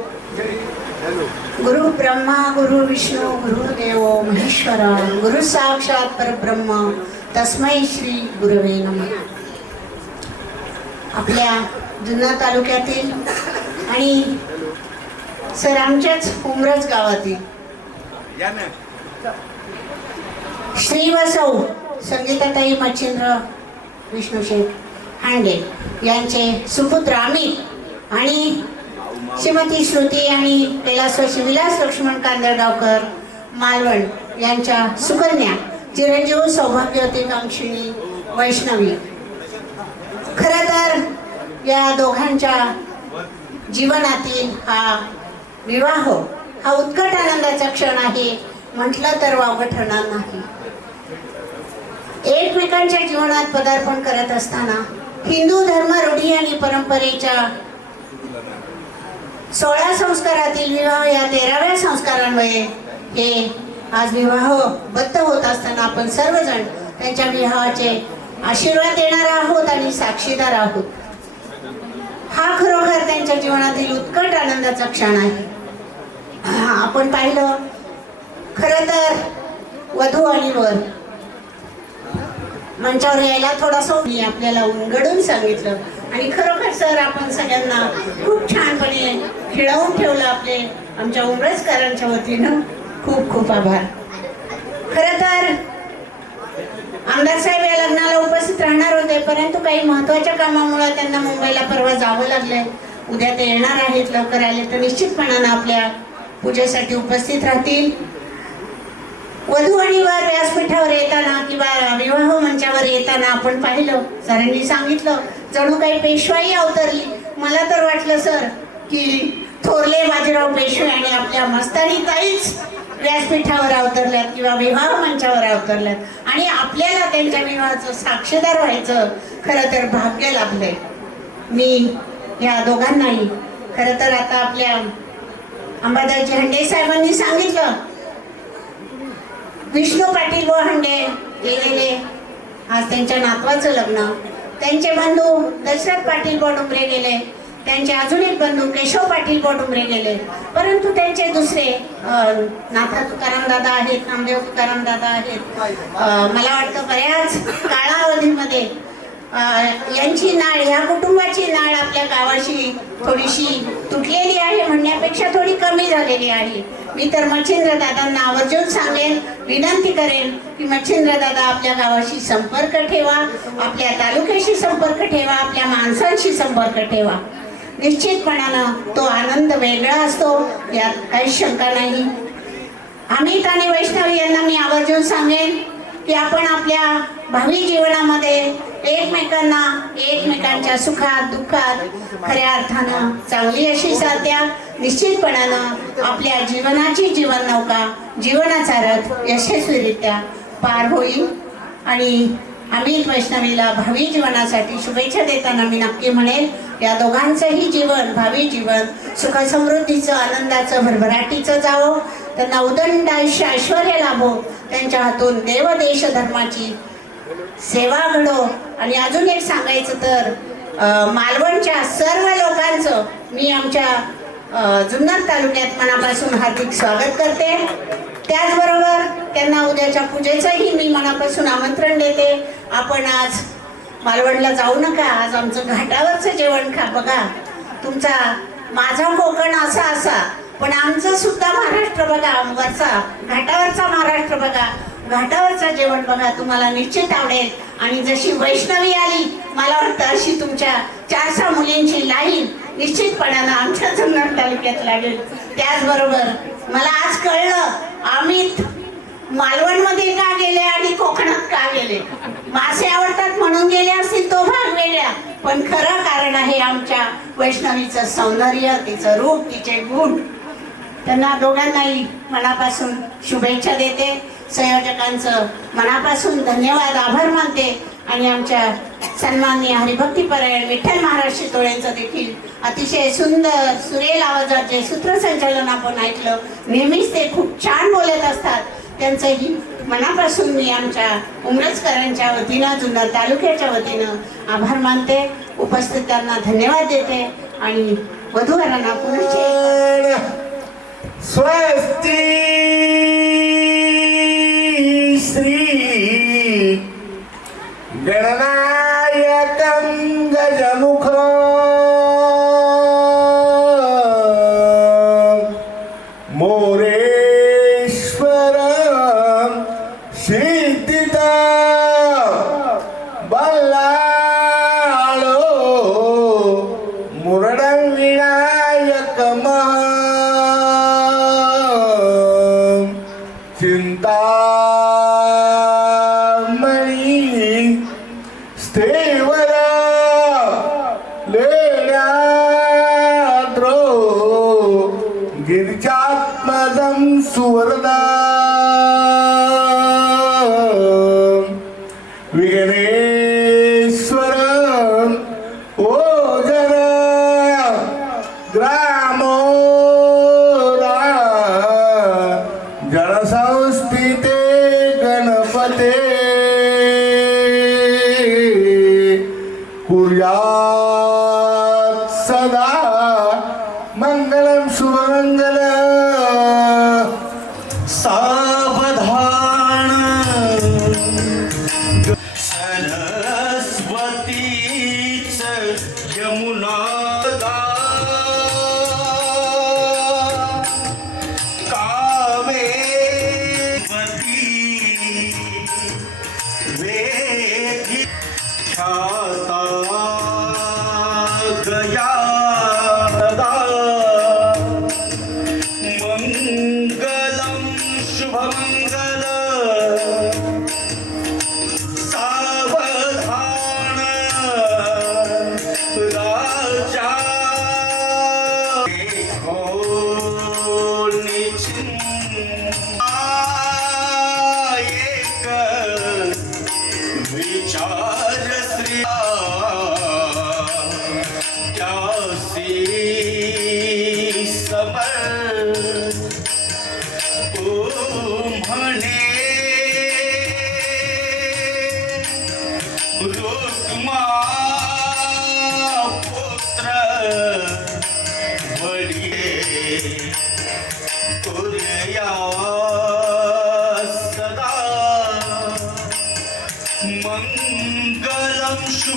गुरु ब्रह्मा गुरु विष्णू गुरुदेव महेश्वरा गुरु साक्षात परब्रह्म तस्मै श्री गुरवे नमः. आपल्या जुन्नर तालुक्यातील आणि सर आमच्याच उमरस गावातील श्री व सौ संगीताताई मच्छिंद्र विष्णुशेठ हांडे यांचे सुपुत्र अमित आणि श्रीमती श्रुती आणि कैलासवासी विलास लक्ष्मण कांदळगावकर मालवण यांच्या सुकन्या चिरंजीव सौभाग्यवती कांक्षिणी वैष्णवी. खरं तर या दोघांच्या जीवनातील हा विवाह हा उत्कट आनंदाचा क्षण आहे म्हटलं तर वावगं ठरणार नाही. एकमेकांच्या जीवनात पदार्पण करत असताना हिंदू धर्म रूढी आणि परंपरेच्या 16 संस्कारातील विवाह या 13व्या संस्कारान्वये हे आज विवाहबद्ध होत असताना आपण सर्वजण त्यांच्या विवाहाचे आशीर्वाद देणार आहोत आणि साक्षीदार आहोत. हा खरोखर त्यांच्या जीवनातील उत्कट आनंदाचा क्षण आहे. आपण पाहिलं खरं तर वधू आणि वर मंचावर यायला थोडासा मी आपल्याला उलगडून सांगितलं आणि खरोखर सर आपण सगळ्यांना खूप छानपणे खिळवून ठेवलं. आपले आमच्या उमरसकरांच्या वतीनं खूप खूप आभार. खरं तर आमदार साहेब या लग्नाला उपस्थित राहणार होते, परंतु काही महत्त्वाच्या कामामुळे त्यांना मुंबईला परवा जावं लागलंय. उद्या ते येणार आहेत. लवकर आले तर निश्चितपणानं आपल्या पूजेसाठी उपस्थित राहतील. वधू आणि वर व्यासपीठावर येताना किंवा विवाह मंचावर येताना आपण पाहिलं सरांनी सांगितलं जणू काही पेशवाई अवतरली. मला तर वाटलं सर की थोरले बाजीराव पेशवे आणि आपल्या मस्तानी ताईच व्यासपीठावर अवतरल्यात किंवा विवाह मंचावर अवतरल्यात आणि आपल्याला त्यांच्या विवाहाचं साक्षीदार व्हायचं खरं तर भाग्य लाभलंय. मी या दोघांनाही खरं तर आता आपल्या अंबादासजी हंडे साहेबांनी सांगितलं विष्णू पाटील व हंडे गेलेले आज त्यांच्या नातवाचं लग्न, त्यांचे बंधू दशरथ पाटील व डोंगरे गेले त्यांचे अजून एक बंधू केशव पाटील पोटुंबरे गेले, परंतु त्यांचे दुसरे नाथा तुकाराम दादा आहेत, नामदेव तुकाराम दादा आहेत. मला वाटतं बऱ्याच कालावधीमध्ये यांची नाळ, या कुटुंबाची नाळ आपल्या गावाशी थोडीशी तुटलेली आहे म्हणण्यापेक्षा थोडी कमी झालेली आहे. मी तर मच्छिंद्र दादांना आवर्जून सांगेन, विनंती करेन की मच्छिंद्र दादा आपल्या गावाशी संपर्क ठेवा, आपल्या तालुक्याशी संपर्क ठेवा, आपल्या माणसांशी संपर्क ठेवा. निश्चितपणानं तो आनंद वेगळा असतो, यात काही शंका नाही. अमित आणि वैष्णवी यांना मी आवर्जून सांगेन की आपण आपल्या भावी जीवनामध्ये एकमेकांच्या सुखात दुःखात खऱ्या अर्थानं चांगली अशी साथ द्या. निश्चितपणानं आपल्या जीवनाची जीवन नौका, जीवनाचा रथ यशस्वीरित्या पार होईल. आणि अमित वैष्णवीला भावी जीवनासाठी शुभेच्छा देताना मी नक्की म्हणेल, या दोघांचंही जीवन, भावी जीवन सुखसमृद्धीचं, आनंदाचं, भरभराटीचं जावो. त्यांना उदंड आयुष्य, ऐश्वर्य लाभो. त्यांच्या हातून देव देश धर्माची सेवा घडो. आणि अजून एक सांगायचं तर मालवणच्या सर्व लोकांचं मी आमच्या जुन्नर तालुक्यात मनापासून हार्दिक स्वागत करते. त्याचबरोबर त्यांना उद्याच्या पूजेचंही मी मनापासून आमंत्रण देते. आपण आज मालवणला जाऊ नका, आज आमचं घाटावरचं जेवण खा. बघा, तुमचा माझा कोकण असा पण आमचं सुद्धा महाराष्ट्र बघा, वरचा घाटावरचा महाराष्ट्र बघा, घाटावरचं जेवण बघा, तुम्हाला निश्चित आवडेल. आणि जशी वैष्णवी आली, मला वाटतं अशी तुमच्या 400 मुलींची लाईन निश्चितपणानं आमच्या जुन्नर तालुक्यात लागेल. त्याचबरोबर मला आज कळलं, अमित मालवणमध्ये का गेले आणि कोकणात का गेले. मासे आवडतात म्हणून गेले असतील, तो भाग वेगळा, पण खरं कारण आहे आमच्या वैष्णवीचं सौंदर्य, तिचं रूप, तिचे गुण. त्यांना दोघांनाही मनापासून शुभेच्छा देते. संयोजकांचं मनापासून धन्यवाद, आभार मानते. आणि आमच्या सन्माननीय हरिभक्तीपरायण विठ्ठल महाराज शितोळेंचं देखील अतिशय सुंदर सुरेल आवाजात जे सूत्रसंचालन आपण ऐकलं, नेहमीच ते खूप छान बोलत असतात. त्यांचंही मनापासून मी आमच्या उमरजकरांच्या वतीनं, जुन्नर तालुक्याच्या वतीनं आभार मानते. उपस्थितांना धन्यवाद देते आणि वधूवरांना पुनश्च स्वस्ती श्री गणनायकं गजमुख मोरेश्वर सिद्धिदा बल्लाळो मुरडं विनायक चिंतामणी स्थेवर लेण्याद्रो गिरिजात्मजं सुवर्णा विघ्नेश्वर ओजर ग्रामो जनसंस्थिते गणपते कुर्यात् सदा मंगलम शुभमंगल. सावधान सरस्वतीच यमुना गया मंगलम शुभमंगल. सावधान राजा हो एक विचार श्री त्यासी समर ओ म्हणे रुक्मा पुत्र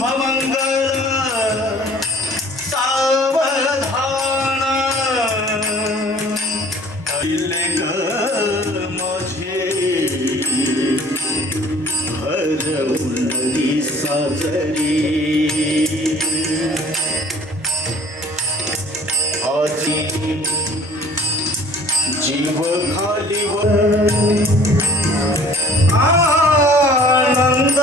शुभमंगल सावधान ऐले ग माझे हरवली साजरी आजी जीव खालीवर आनंद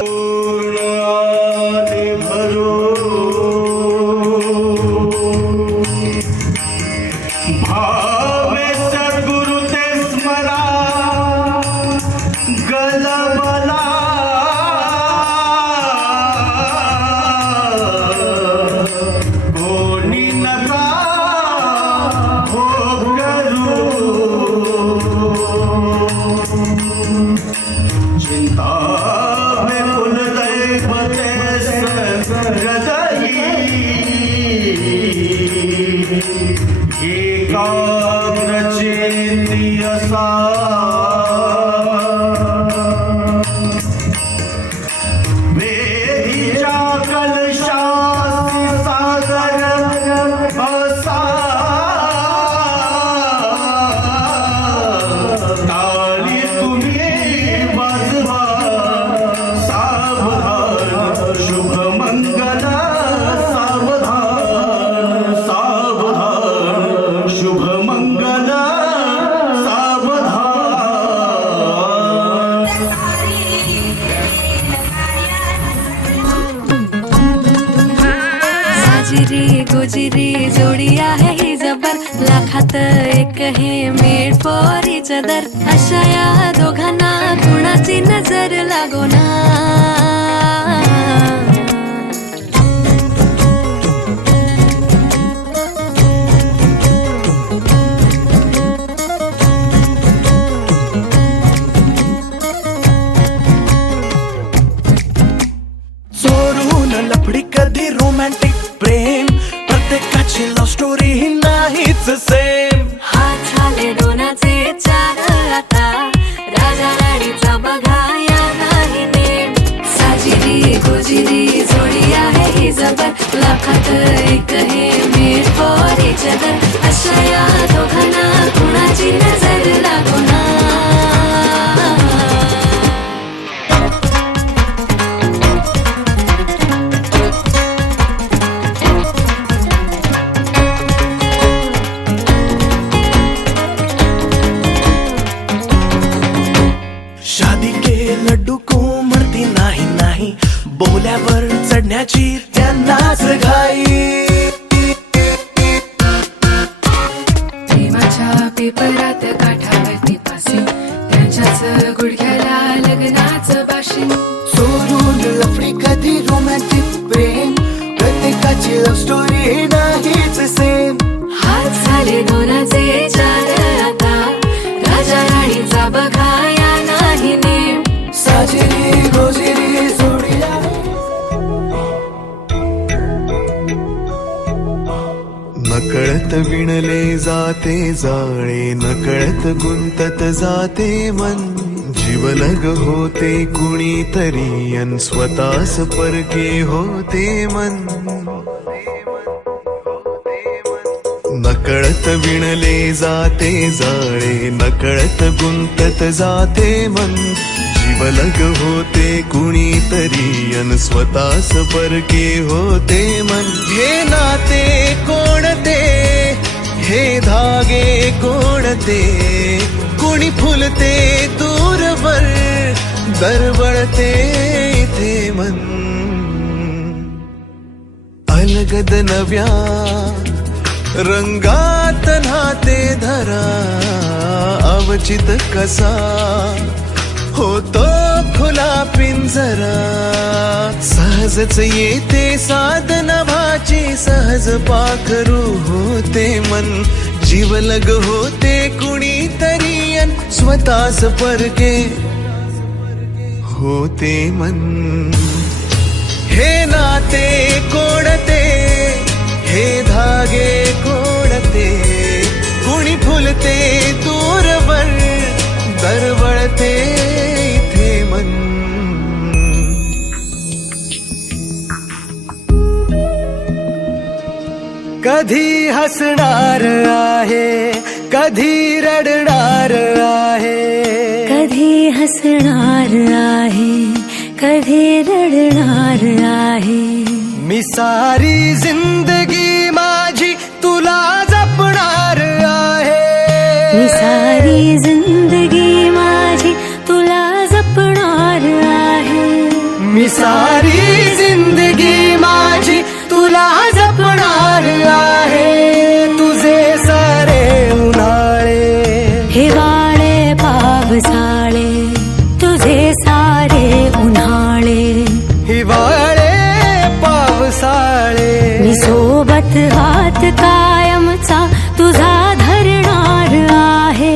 पूर्ण आले भरो भावे सद्गुरु ते स्मरा गलबला कोणी नका हो करू चिंता में कुलदैवते हृदयी एकाग्र चेती असा वेदीच्या कलशासी सागर असा टाळी तुम्ही वाजवा सावधान शुभमंगल सावधान सावधान शुभमंगल सावधान साजिरी गुजिरी जोडी आहे ही जबर लाखात एक हे मेड फॉर इच अदर अशा या दोघांना कुणाची नजर लागो ना चोरून लफडी कधी रोमॅन्टिक प्रेम प्रत्येकाची लव्ह स्टोरी ही नाहीच सेम हात झाले दोनाचे चार आता राजा राणीचा बघा या नाही नेम साजिरी गुजिरी जोडी आहे ही जबर लाखात एक हे मेड फॉर इच अदर अशा या दोघांना कुणाची नजर लागो ना शादी के लड्डू को म्हणती नाही नाही बोल्यावर चढण्याची त्यांनाच घाई प्रेमाच्या पेपरात काठावरती फाशी त्यांच्याच गुडघ्याला लग्नाचं भाषण चोरून लफडी कधी रोमॅन्टिक प्रेम प्रत्येकाची लव्ह स्टोरी नाहीच सेम हात झाले दोनाचे चार आता राजा राणीचा बघा या नाही नेम साजिरी गोजिरी जोडीला नकळत विणले जाते जाळे नकळत गुंतत जाते मन जीवलग होते कुणीतरी अन स्वतःस परके होते मन नकळत विणले जाते जाळे नकळत गुंतत जाते मन जीवलग होते कुणीतरी अन स्वतःस परके होते मन हे नाते कोणते हे धागे कोणते कुणी फुलते दूरवर दरवळते इथे मन अलगद नव्या रंगात नाते धरा अवचित कसा होतो खुला पिंजरा सहजच येते साधनभाची सहज पाखरू होते मन जीवलग होते कुणीतरी अन स्वतःस परके होते मन हे नाते कोणते हे धागे कोणते कुणी फुलते दूरवर दरवळते इथे मन कधी हसणार आहे कधी रडणार आहे कधी हसणार आहे कधी रडणार आहे मी सारी जिंदगी माझी तुला जपणार आहे मी सारी जिंदगी माझी तुला जपणार आहे मी सारी जिंदगी माझी तुला जपणार आहे तुझे सारे उन्हाळे हिवाळे पावसाळे तुझे सारे उन्हाळे हिवाळे पावसाळे मी सोबत हात कायमचा तुझा धरणार आहे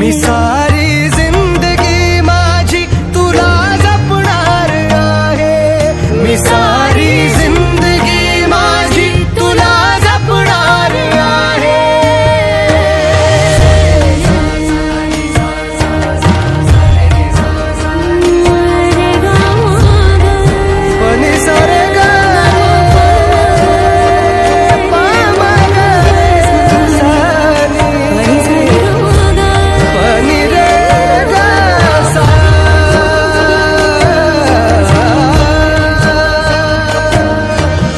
मी सारी जिंदगी माझी तुला जपणार आहे मी सारी जिंदगी माझी तुला जपणार आहे पनी सारे गा पनी रे गा सा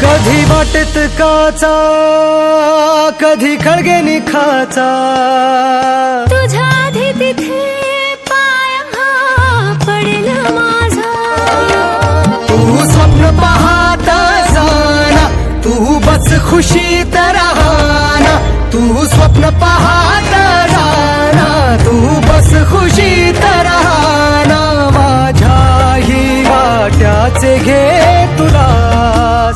कधी वाटेत काचा कधी खळगे निखाचा तुझ्या आधी तिथे पाय हा पडेल माझा तू स्वप्न पाहत जाना तू बस खुशीत राहना तू स्वप्न पाहत जाना तू बस खुशीत राहना माझ्याही वाट्याचे घे तुला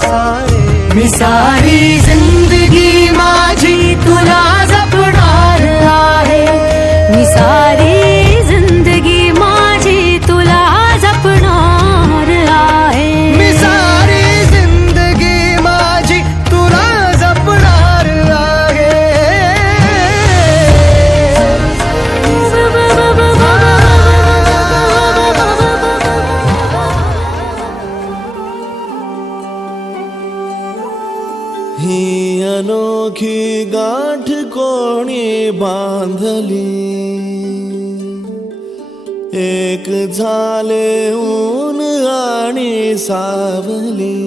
सारे मी सारी जिंदगी माझी तुला जपणार आहे मी सारी जिंदगी माझी तुला जपणार आहे मी सारी जिंदगी माझी तुला जपणार आहे ही अनोखी गाठ कोणी बांधली एक झाले ऊन आणि सावली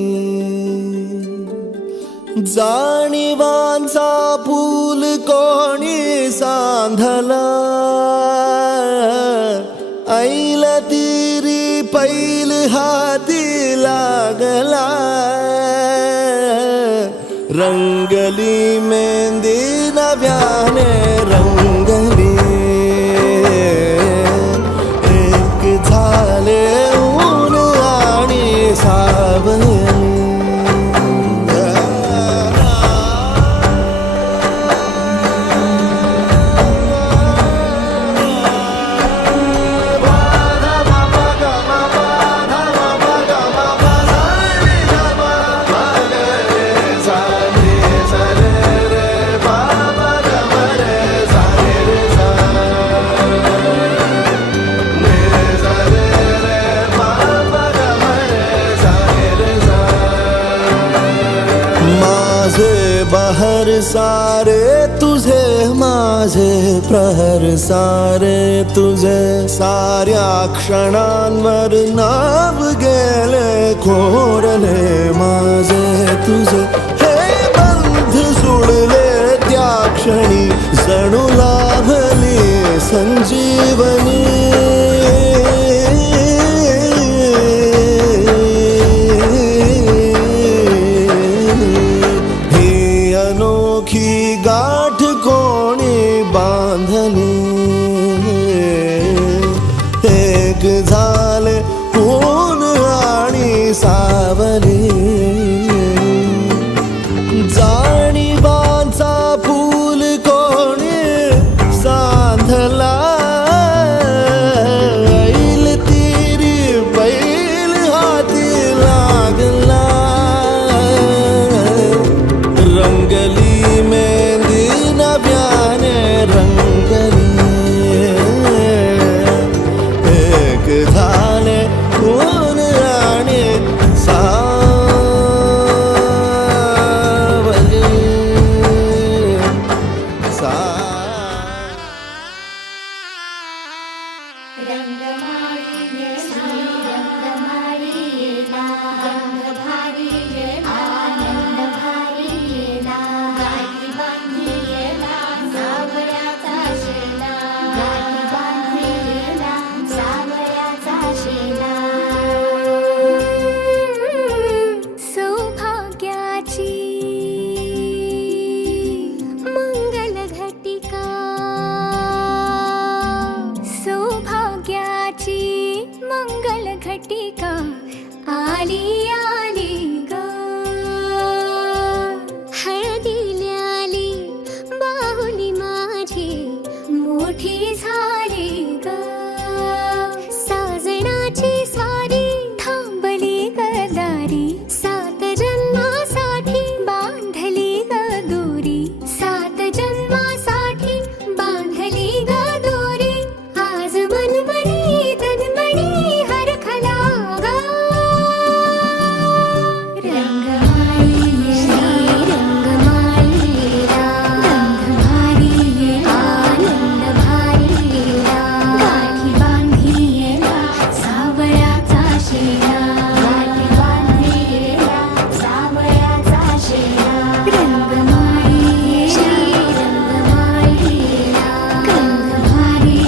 जाणीवांचा फूल कोणी सांधला ऐल तिरी पैल हाती लागला रंगली मेहंदी नव्याने रंगली एक झाले ऊन आणि सावली बहर सारे तुझे माझे प्रहर सारे तुझे साऱ्या क्षणांवर नाव गेले कोरले माझे तुझे हे बंध सोडले त्या क्षणी जणू लाभली संजीवनी गाठ कोणी बांधली एक झाले ऊन आणि सावली जाणीवांचा फूल कोणी सांधला ऐल तिरी बैल हाती लागला रंगली मेहंदी नव्याने रंगली एक झाले ऊन आणि सावली दिल्याली बाहुली माझी मोठी झाली ग साजणाची स्वारी थांबली गदारी 7 जन्मासाठी बांधली ग दोरी 7 जन्मासाठी बांधली ग दोरी आज मनमणी तन्मणी हरखला ग रंगमाळी रंगमाळीला गंध भारी आनंद भारीला गाठी बांधिला सावळ्याचा शेला गाठी बांधिला सावळ्याचा शेला रंगमाळी रंगमाळीला गंध भारी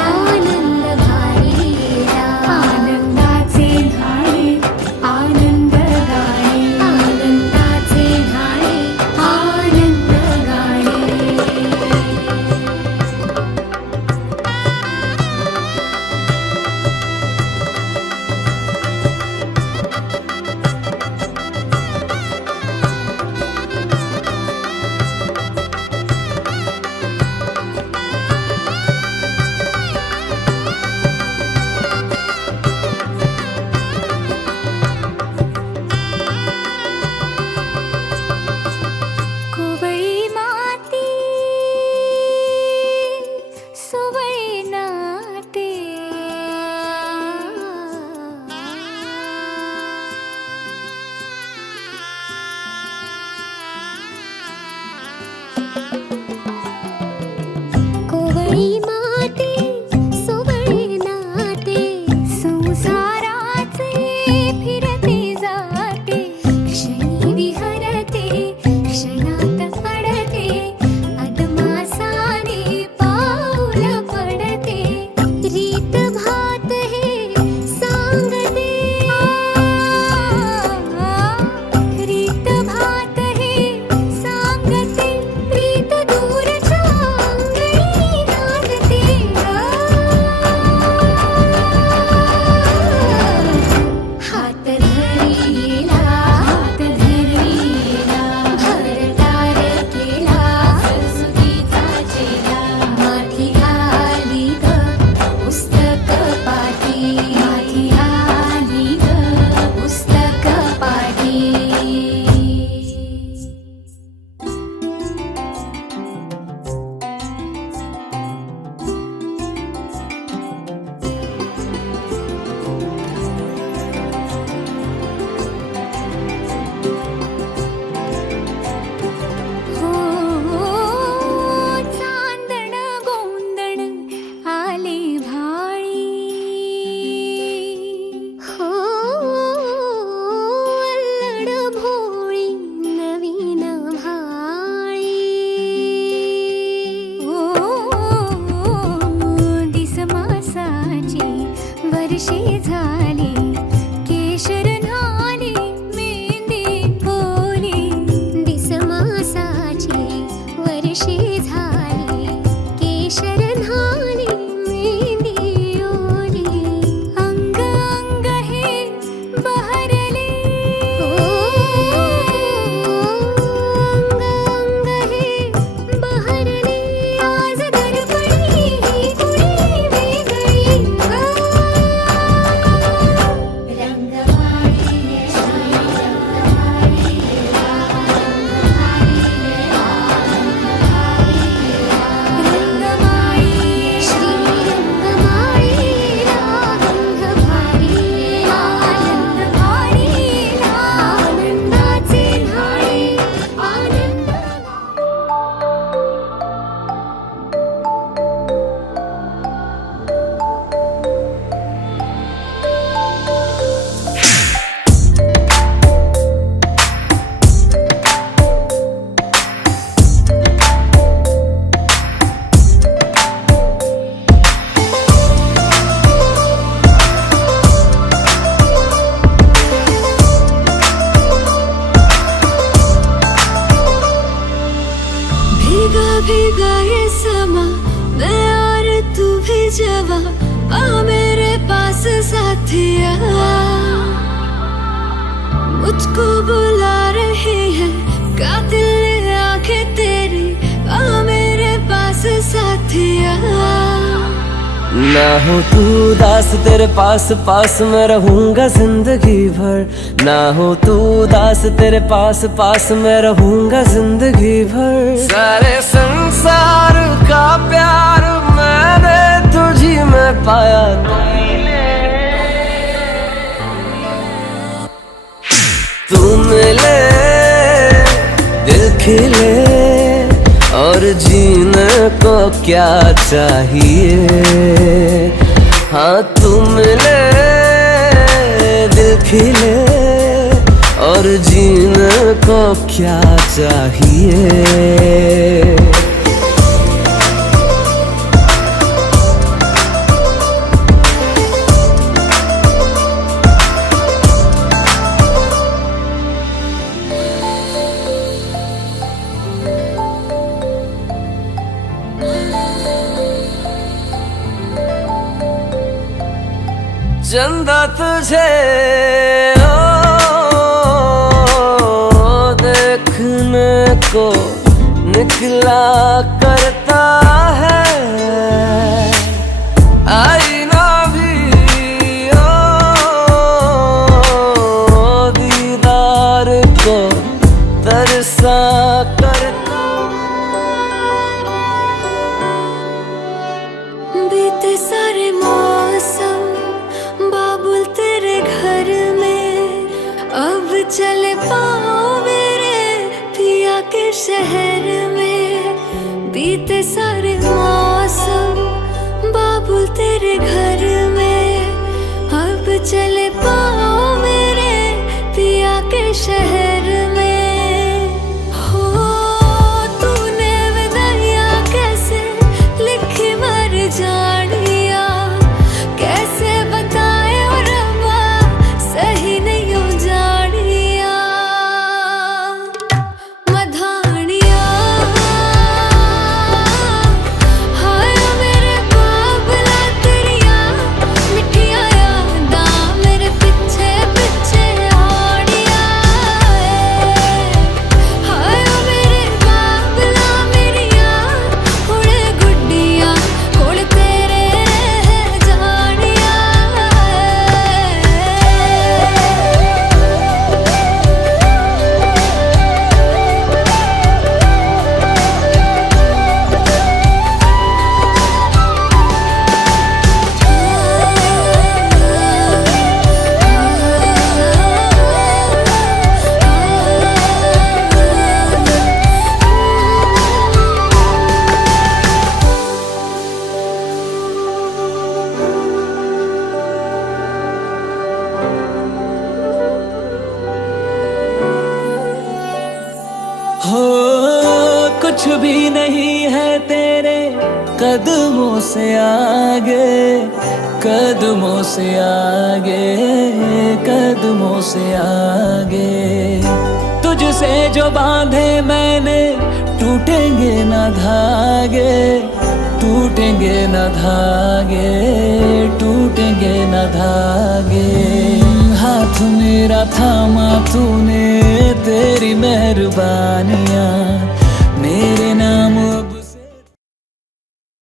आनंद भारीला आनंदाचे घाणे आनंद गाणे आनंदाचे घाणे आनंद गाणे कोवळी माती सुवळी नाते कोवळी माती सुवळी नाते संसाराचे फिरते जाते क्षणी विहरते क्षणात अडते अदमासाने पाऊल पडते रीत भात हे सांगते रीत भात हे सांगते प्रीत दूरच्या अंगणी नांदते हात धरीला भरतार केला सरस्वतीचा चेला माथी आली ग पुस्तक पाठी माथी आली ग पुस्तक पाठी हो चांदण गोंदण आले भाळी हो अल्लड भोळी नवीन भाळी दिसमासाची वर्षे झाली केशर न्हाली मेहंदी ओली दिसमासाची वर्षे झाली केशर न्हाली मेहंदी ओली अंग अंग हे बहरले अंग अंग हे बहरले आज दर्पणी ही कुणी वेगळी जवा आ मेरे पास साथिया, मुझको बुला रहे हैं कातिल ना हो तू दास तेरे पास पास मैं रहूंगा जिंदगी भर। ना हो तू दास तेरे पास पास मैं रहूंगा जिंदगी भर। सारे संसार का प्यार मैंने तुझी में पाया। तू मिले दिल खिले और जीने को क्या चाहिए। हाँ तू मिले दिल खिले और जीने को क्या चाहिए। चंदा तुझे देखने को निकला करता है। आईना भी दीदार को तरसा करता। बीते सारे मौसम बाबुल तेरे घर में, अब चले पाओ मेरे पिया के शहर में। बीते सारे मौसम बाबुल तेरे घर में, अब चले पाओ मेरे पिया के शहर में। हो तूने विदाइयां कैसे लिखी मर जानिया, कैसे बताए और रब्बा सही नहीं हो जानिया। मधानिया हाय मेरे बाबला तेरिया मिठिया यादां मेरे पिछे पिछे आड़िया। हाय मेरे बाबला मेरिया हुणे गुड्डिया कोल तेरे रह जानिया। हो कुछ भी नहीं है तेरे कदमों से आगे, कदमों से आगे, कदमों से आगे। तुझसे जो बांधे मैंने टूटेंगे न धागे, टूटेंगे न धागे, टूटेंगे न धागे। हाथ मेरा थामा तूने तेरी मेहरबानियाँ।